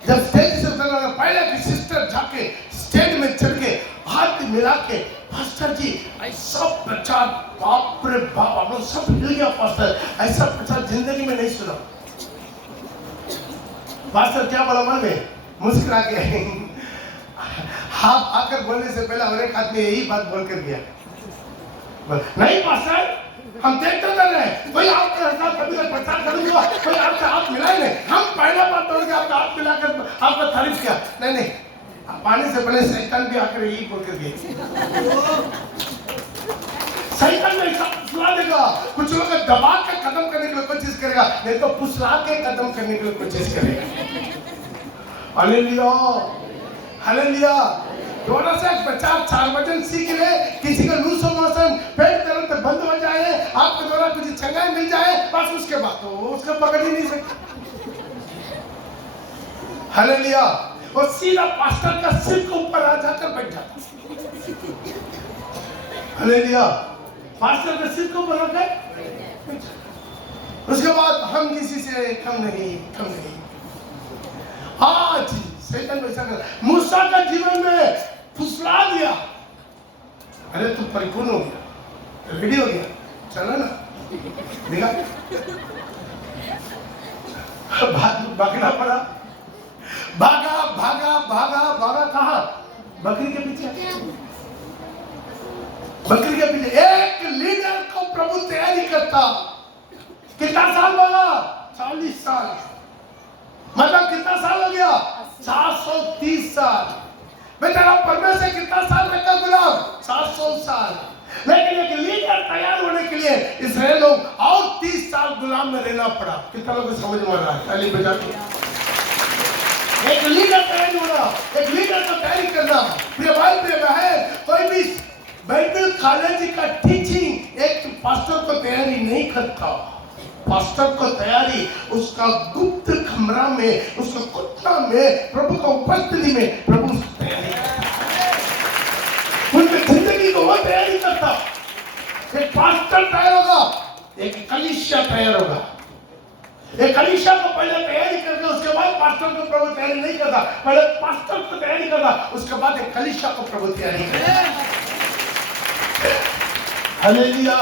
जब स्टेज से उतरना, पहले की सिस्टर जाके स्टेज में चढ़ के हाथ मिला के, पास्टर जी ऐसा प्रचार, बाप रे बाप, आप लोग सब हिल गया पास्टर, ऐसा प्रचार जिंदगी में नहीं सुना। पास्टर क्या बोला मालूम है? मुस्कुरा के आप आकर बोलने से पहले और एक आदमी यही बात बोलकर गया, नहीं पास्टर हम देखते कर रहे हैं, कोई आपके साथ कभी तक प्रचार करूंगा, कोई आपसे हाथ मिलाए नहीं, हम पहला बार तोड़ के आपका हाथ मिलाकर आपका तारीफ किया। नहीं नहीं, पानी से पहले शैतान भी आकर यही बोल कर गए। शैतान में फुसला देगा, कुछ लोग दबा के खत्म करने की कोशिश करेगा, नहीं तो फुसला के खत्म करने की कोशिश करेगा। Hallelujah, hallelujah. थोड़ा सा प्रचार 4 वचन सीख ले, किसी का लूज मोशन, पेट दर्द बंद हो जाए, आपके द्वारा कुछ चंगाई मिल जाए, बस उसके बाद तो उसका पकड़ ही नहीं सकते। हालेलुया। और सीधा पास्टर का सिर के ऊपर आ जाकर बैठ जाता। हालेलुया, पास्टर का सिर के ऊपर आकर। उसके बाद हम किसी से कम नहीं, कम नहीं। आज शैतान वैसा कर, मूसा का जीवन में फुसला दिया। अरे तू परिपूर्ण हो गया, रेडी हो गया, चला ना, देखा भागना पड़ा, भागा भागा भागा भागा, कहा? बकरी के पीछे, बकरी के पीछे। एक लीडर को प्रभु तैयारी करता, कितना साल भागा? 40 साल, मतलब कितना साल हो गया? 430 साल। बेचारा परमेश्वर कितना साल रखा गुलाम? 700 साल। लेकिन एक लीडर तैयार होने के लिए इस्राएल लोग और 30 साल गुलाम में रहना पड़ा। कितना लोगों को समझ में आ रहा है? ताली बजा के। एक लीडर तैयार होना, एक लीडर को तैयारी करना। प्रिय भाई प्रिय बहन, कोई भी बाइबल कॉलेज का टीचिंग एक पास्टर को तैयारी नहीं करता। पास्टर को तैयारी उसका गुप्त कमरा में, उसका कुत्ता में, प्रभु का उपस्थिति में प्रभु उसकी तैयारी करता। उनकी जिंदगी को वो तैयारी करता। एक पास्टर तैयार होगा, एक कलीसिया तैयार होगा। एक कलीसिया को पहले तैयारी करके उसके बाद पास्टर को प्रभु तैयारी नहीं करता, पहले पास्टर को तैयारी करता, उसके बाद एक कलीसिया को प्रभु तैयारी करता। हालेलुया,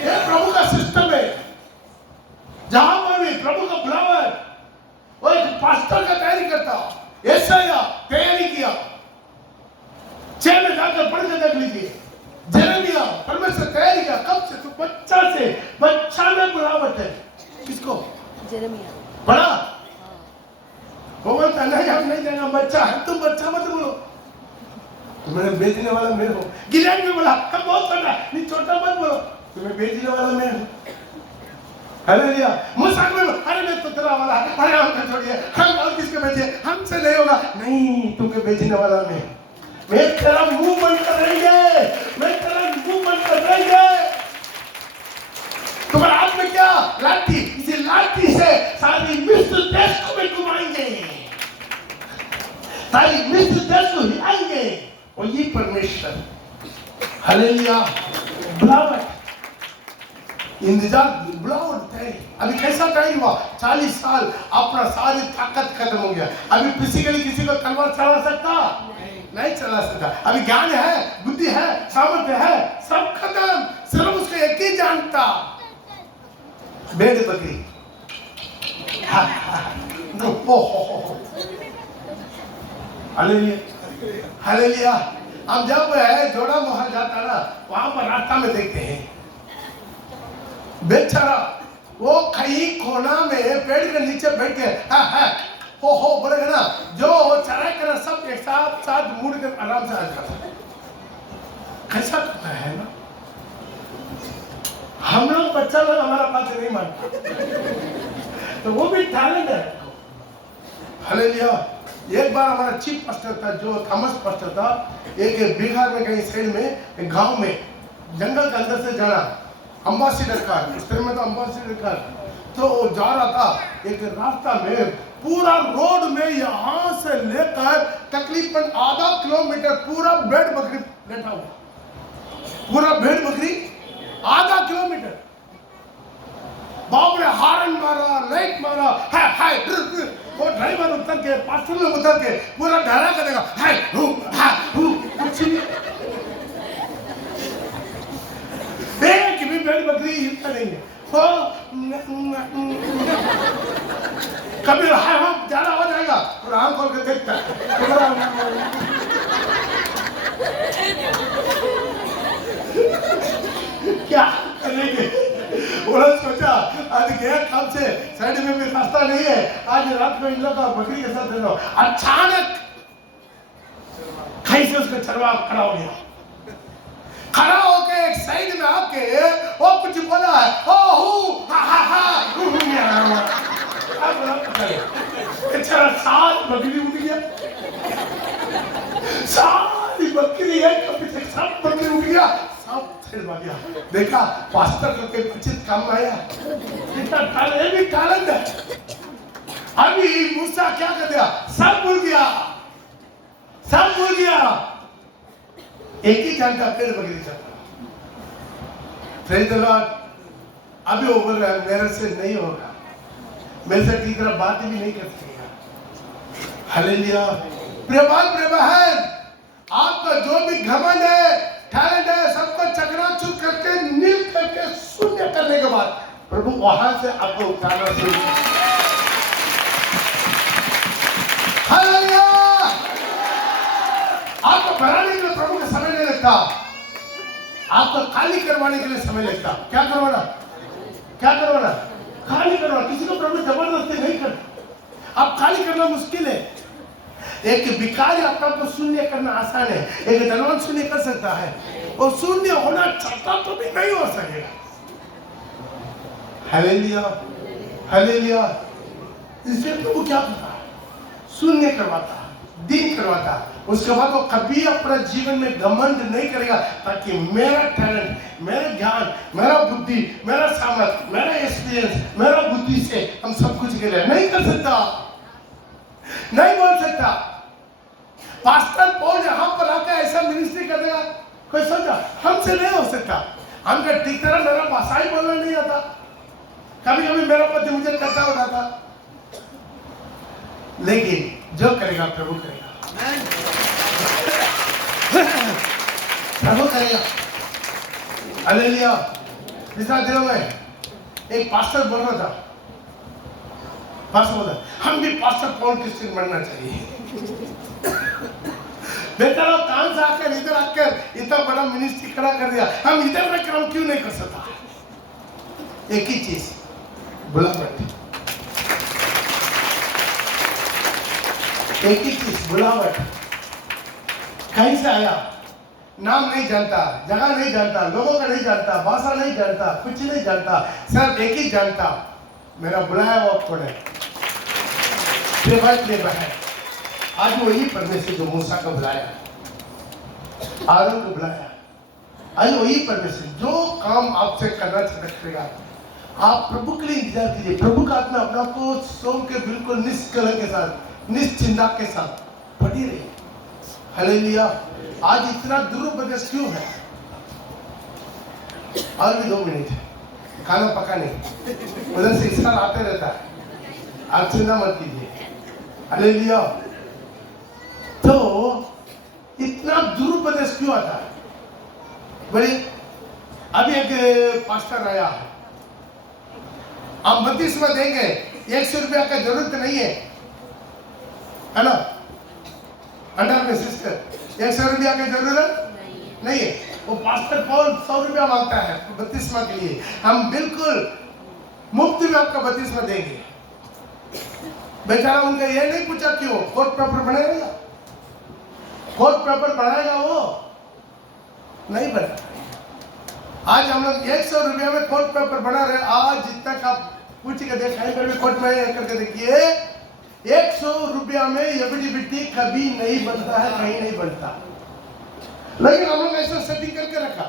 ये प्रभु का सिस्टम है। जहां पर भी प्रभु का बुलावा है, वो एक पास्टर का तैयारी करता। यशाया तैयारी किया, 6 में जाकर पढ़ के देख लीजिए। जेरेमिया परमेश्वर तैयारी किया, कब से? तो बच्चा में बुलावट है। किसको? जेरेमिया पढ़ा? वो बोलता नहीं, हम नहीं देंगे, बच्चा है। तुम बच्चा मत बोलो, तुम्हें बेचने वाला मैं हूँ। गिलान में बोला हम बहुत छोटा, नहीं छोटा मत बोलो, तुम्हें बेचने वाला मैं हूँ। हालेलुया। मूसा को अरे मैं तो तेरा वाला, अरे हमको छोड़िए, हम और किसके बेचे, हमसे नहीं होगा। नहीं, तुमको बेचने वाला मैं तेरा मुंह बंद कर रहेंगे, मैं तेरा मुंह बंद कर रहेंगे। तुम्हारे हाथ में क्या? लाठी। इसी लाठी से सारी मिस्र देश को भी घुमाएंगे, सारी मिस्र देश को हिलाएंगे। और ये परमेश्वर, हालेलुया। बुलावट, इंतजार, बुलावट है। अभी कैसा टाइम हुआ? 40 साल, अपना सारी ताकत खत्म हो गया। अभी फिजिकली किसी को तलवार चला सकता? नहीं चला सकता। अभी ज्ञान है, बुद्धि है, सामर्थ्य है, सब खत्म, सिर्फ उसको एक ही जानता, भेड़ बकरी। Hallelujah, hallelujah. हम जब जोड़ा महल जाता ना, वहां पर रास्ता में देखते हैं बेचारा वो कहीं कोना में पेड़ के नीचे बैठ के हो बोलेगा ना, जो चराई करना सब एक साथ मुड़ के आराम से आ जाता है। कैसा करता है ना, हम लोग बच्चा लोग हमारा बात नहीं मानता, तो वो भी टैलेंट है। हालेलुया। एक बार हमारा चीफ पास्टर था, जो थॉमस पास्टर था, एक बिहार में कहीं साइड में एक गांव में जंगल के अंदर से जाना, अम्बासीडर का, उस टाइम में तो अम्बासीडर का, तो वो जा रहा था एक रास्ता में, पूरा रोड में यहाँ से लेकर तकरीबन आधा किलोमीटर पूरा भेड़ बकरी बैठा हुआ, पूरा भेड़ बकरी आधा किलोमीटर। बाप रे, हार्न मारा, लाइट मारा, हाय वो ड्राइवर उतर के, पास्टर में उतर के पूरा डरा करेगा, हाय कुछ नहीं, एक भी भेड़ बकरी हिलता नहीं है। कभी ज्यादा हो जाएगा और आंख खोल के देखता है, क्या करेंगे। उन्होंने सोचा आज गया काम से, साइड में भी रास्ता नहीं है, आज रात में इन लोग का बकरी के साथ रहना। अचानक कहीं से उसका चरवाहा खड़ा हो गया, खड़ा होके एक साइड में आके वो कुछ बोला है, सारी बकरी उठ गया, सारी बकरी है, सब बकरी उठ गया, सब छेड़ भाग गया। देखा पास्टर को के उचित काम आया, इतना टैलेंट, भी टैलेंट है। अभी मूसा क्या कर दिया, सब भूल गया, सब भूल गया, एक ही जानता पेड़ बकरी चलता। Praise the Lord. अभी वो बोल रहा है मेरे से नहीं होगा, मेरे से ठीक तरह बात भी नहीं कर सकेगा। हालेलुया। प्रिय भाई प्रिय बहन, आपका जो भी घमंड है, टैलेंट है, सबको चकनाचूर करके नील करके शून्य करने के बाद प्रभु वहां से आपको उठाना शुरू। हालेलुया। आपको बढ़ाने के लिए प्रभु का समय नहीं लगता, आपको खाली करवाने के लिए समय लगता। क्या करवाना, क्या करवाना, खाली करवाना। किसी को प्रभु जबरदस्ती नहीं करता, आप खाली करना मुश्किल है। एक भिखारी अपना को शून्य करना आसान है, एक धनवान शून्य कर सकता है, और शून्य होना चाहता तो भी नहीं हो सकेगा। Hallelujah, hallelujah. इसलिए प्रभु क्या करता है, शून्य करवाता, दिन करवाता, उसके बाद वो कभी अपना जीवन में घमंड नहीं करेगा, ताकि मेरा टैलेंट, मेरा ज्ञान, मेरा बुद्धि, मेरा सामर्थ, मेरा एक्सपीरियंस, मेरा बुद्धि से हम सब कुछ करें। नहीं कर सकता, नहीं बोल सकता। पास्टर पॉल यहाँ पर आकर ऐसा मिनिस्ट्री कर देगा, कोई सोचा हमसे नहीं हो सकता। हमका ठीक तरह मेरा भाषा ही बोलना नहीं आता, कभी कभी मेरा पति मुझे करता होता था, लेकिन जो करेगा प्रभु करेगा, प्रभु करेगा। हालेलुया। पिछले दिनों में एक पास्टर बोल रहा था, पास्टर बोला हम भी पास्टर पॉल क्रिश्चियन बनना चाहिए। बेटा लोग काम से आकर इधर आकर इतना बड़ा मिनिस्ट्री खड़ा कर दिया, हम इधर रहकर हम क्यों नहीं कर सकता। एक ही चीज, बुलावट, एक ही चीज, बुलावट। कहीं से आया, नाम नहीं जानता, जगह नहीं जानता, लोगों का नहीं जानता, भाषा नहीं जानता, कुछ नहीं जानता, सिर्फ एक ही जानता, मेरा बुलाया वो कौन है। आज वही परमेश्वर जो मूसा को बुलाया, आरोन को बुलाया, आज वही परमेश्वर जो काम आपसे करना चाहेगा, आप प्रभु के लिए इंतजार कीजिए। प्रभु का आत्मा अपना को सोम के बिल्कुल निष्कलंक के साथ, निश्चिंता के साथ पड़ी रही। हालेलुया। आज इतना दुरुपदेश क्यों है? और भी 2 मिनट है, खाना पका नहीं, उधर से इशारा आते रहता है, आप चिंता मत कीजिए। हालेलुया। तो इतना दुरुपदेश क्यों आता है? बड़ी अभी एक पास्टर आया है, हम 32 में देंगे, 100 रुपया का जरूरत नहीं है ना? अंडर में सिस्टर 100 रुपया की जरूरत नहीं है। वो पास्टर पॉल 100 रुपया मांगता है 32वां के लिए। हम बिल्कुल मुफ्त में आपका 32वां देंगे। बेचारा उनका ये नहीं पूछा क्यों, कोर्ट पेपर बनाएगा, कोर्ट पेपर बनाएगा, वो नहीं बना। आज हम लोग 100 रुपया में कोर्ट पेपर बना रहे। आज जितना आप पूछ के देखाएंगे कोर्ट में करके देखिए, 100 रुपया में एफिडेविट कभी नहीं बनता है, कहीं नहीं बनता। लेकिन हम लोग ऐसा सेटिंग करके रखा।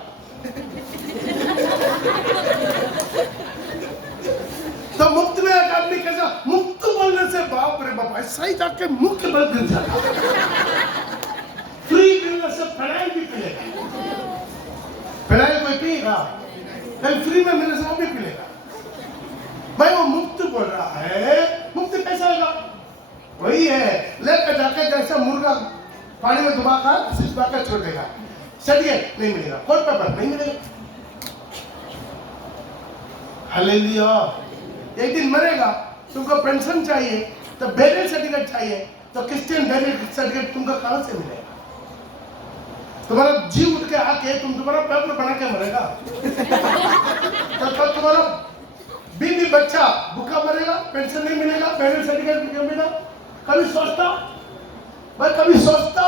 तो मुफ्त में एक आदमी कैसा, मुफ्त बोलने से बाप रे बाप ऐसा ही जाके मुख्य बल गिर जाता। फ्री मिलने से पढ़ाई भी मिलेगा, पढ़ाई कोई पिएगा, लेकिन फ्री में मिलने से वो भी पिलेगा। भाई वो मुफ्त बोल रहा है, मुफ्त कैसा होगा? वही है, लेकर जाकर जैसा मुर्गा पानी में डुबाकर सिर्फ छोड़ देगा, सर्टिफिकेट नहीं मिलेगा, कोर्ट पेपर नहीं मिलेगा। हालेलुया। एक दिन मरेगा, तुमको पेंशन चाहिए तो बेरियल सर्टिफिकेट चाहिए, तो क्रिश्चियन बेरियल सर्टिफिकेट तुमको कहां से मिलेगा? तुम्हारा जी उठ के आके तुम तुम्हारा पेपर बना के मरेगा। तो तुम्हारा बीवी बच्चा भूखा मरेगा, पेंशन नहीं मिलेगा, बेरियल सर्टिफिकेट नहीं मिलेगा। कभी सोचता भाई, कभी सोचता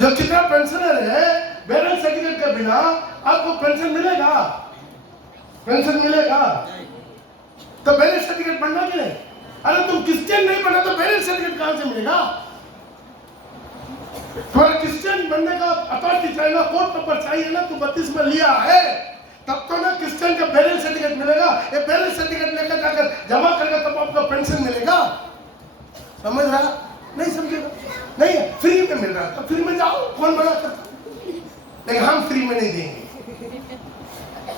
जो कितना पेंशनर है, बेरियल सर्टिफिकेट के बिना आपको पेंशन मिलेगा? पेंशन मिलेगा तो बेरियल सर्टिफिकेट बनना कि नहीं? अरे तुम क्रिश्चियन नहीं बना तो बेरियल सर्टिफिकेट कहां से मिलेगा? तुम्हारा क्रिश्चियन बनने का अथॉरिटी चाहिए, कोर्ट पेपर चाहिए ना, तू 32 में लिया है तब तो ना क्रिश्चियन का बेरियल सर्टिफिकेट मिलेगा। ये बेरियल सर्टिफिकेट लेकर जाकर जमा करेगा तब आपको पेंशन मिलेगा। समझ रहा? नहीं समझेगा, नहीं है, फ्री में मिल रहा है तो फ्री में जाओ, कौन मना करता? लेकिन हम फ्री में नहीं देंगे।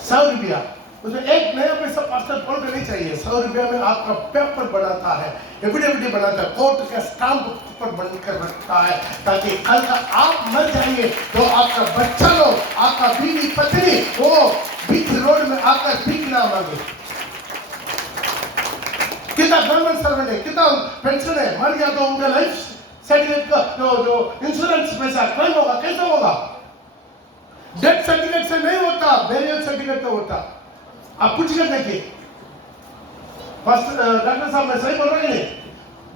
100 रुपया उसमें एक नया पैसा पास्टर पॉल को नहीं चाहिए। 100 रुपया में आपका पेपर बनाता है, एफिडेविट बनाता है, कोर्ट का स्टाम्प पर बनकर रखता है, ताकि कल का आप मर जाएंगे तो आपका बच्चा लोग, आपका बीवी पत्नी वो बीच रोड में आकर भीख ना मांगे। कितना गवर्नमेंट सर्वेंट है, कितना पेंशन है, मर गया तो उनका लाइफ सर्टिफिकेट का जो इंश्योरेंस पैसा क्लेम होगा, कैसे होगा? डेथ सर्टिफिकेट से नहीं होता, बेरियल सर्टिफिकेट तो होता। आप पूछ कर देखिए, डॉक्टर साहब मैं सही बोल रहा नहीं?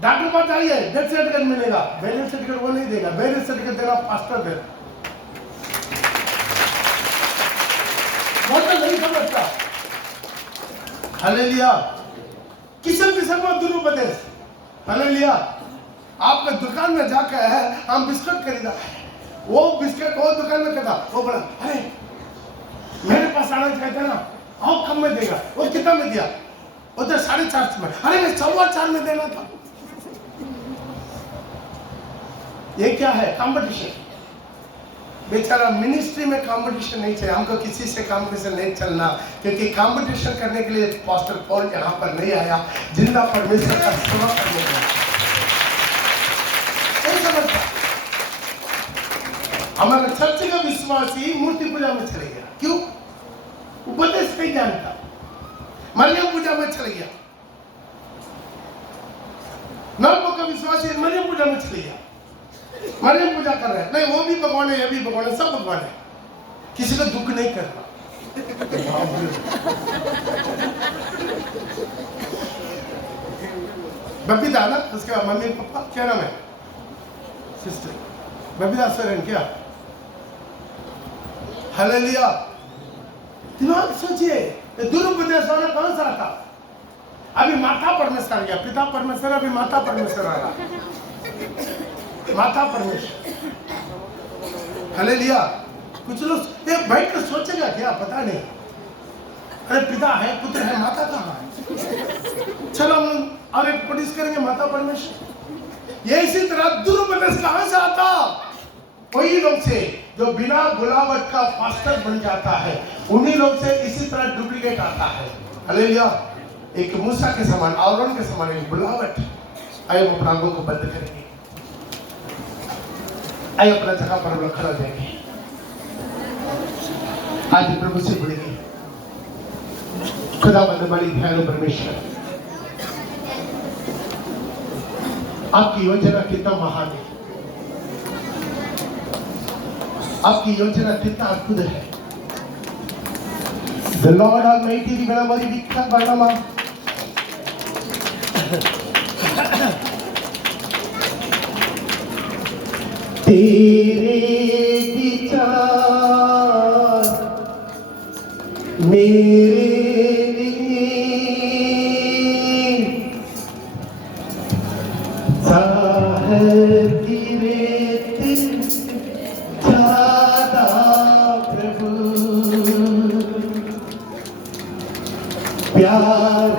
डॉक्टर पास आइए, डेथ सर्टिफिकेट मिलेगा, बेरियल सर्टिफिकेट वो नहीं देगा। बेरियल सर्टिफिकेट देगा पास्टर देगा। बहुत नहीं समझता। हालेलुया। किस्म किस्म का दुरुपदेश। हालेलुया। आपके दुकान में जाकर है, हम बिस्कुट खरीदा, वो बिस्कुट वो दुकान में कहता, वो बोला अरे मेरे पास आना चाहिए था ना, और कम में देगा। वो कितना में दिया? उधर 4.5 में। अरे मैं 4.25 में देना था। ये क्या है? कंपटीशन। बेचारा मिनिस्ट्री में कंपटीशन नहीं चाहिए, हमको किसी से कंपटीशन नहीं चलना, क्योंकि कंपटीशन करने के लिए पास्टर पॉल यहाँ पर नहीं आया, जिंदा परमेश्वर का सेवा करने के लिए। नहीं समझता। हमारा चर्च का विश्वासी मूर्ति पूजा में चले गया। क्यों? उपदेश नहीं जानता। मरियम पूजा में चले गया। नरपो का विश्वासी मरियम पूजा में चले गया। मरियम पूजा कर रहे हैं, नहीं वो भी भगवान है, ये भी भगवान है, सब भगवान है, किसी को दुख नहीं करना। बबीता ना, उसका मम्मी पापा क्या नाम है? सिस्टर बबीता सरन। क्या? हालेलुया। दिमाग सोचिए, दुरुपदेश वाला कौन सा था? अभी माता परमेश्वर गया, पिता परमेश्वर, अभी माता परमेश्वर आ रहा। माता परमेश्वर। हालेलुया। कुछ लोग ये बैठ कर सोचेगा क्या? पता नहीं। अरे पिता है, पुत्र है, माता कहाँ है? चलो हम और एक प्रोड्यूस करेंगे माता परमेश्वर। ये इसी तरह दुरुपदेश कहाँ से आता? वही लोग से जो बिना बुलावट का पास्टर बन जाता है, उन्हीं लोग से इसी तरह डुप्लीकेट आता है। हालेलुया। एक मूसा के समान, आरोन के समान एक बुलावट। आइए अपना आंखों को बंद करेंगे। आइए अपना जगह पर हम लोग खड़ा जाएंगे। आज प्रभु से बोलेंगे, खुदावंद बड़ी दयालु परमेश्वर, आपकी योजना कितना महान है, आपकी योजना कितना अद्भुत है। The Lord Almighty di dalam hari diktat bernama तेरे विचार मेरे लिए साहब की रेत ज्यादा प्रभु प्यार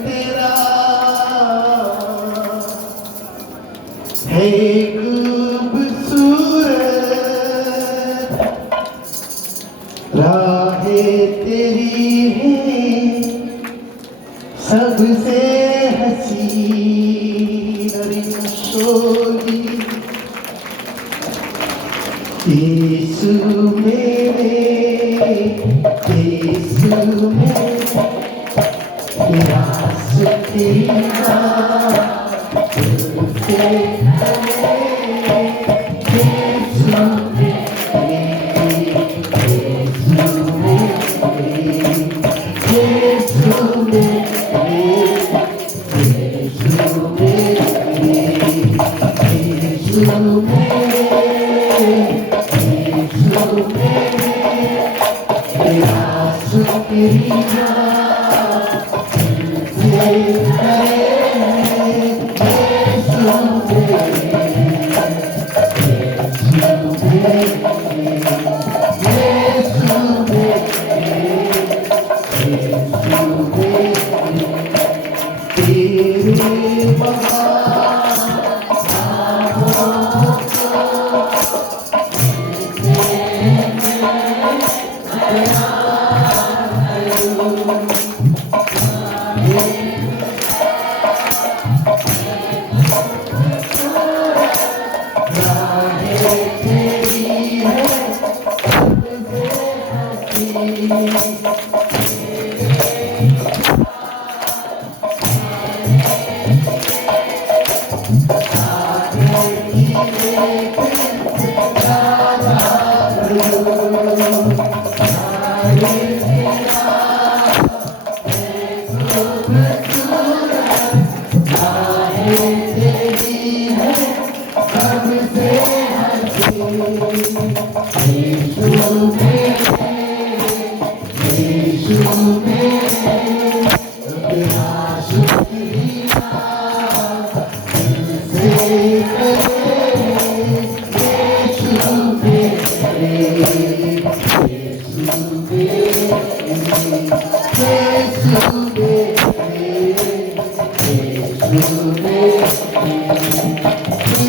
तेरा है खूबसूरत, राहें तेरी हैं सबसे हसीन और शोली। यीशु मेरे, यीशु मेरे, तेरा सुखीना तुझसे है। यीशु मेरे, यीशु मेरे, यीशु मेरे, यीशु मेरे, यीशु मेरे, यीशु मेरे, तेरा सुखीना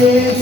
Yes,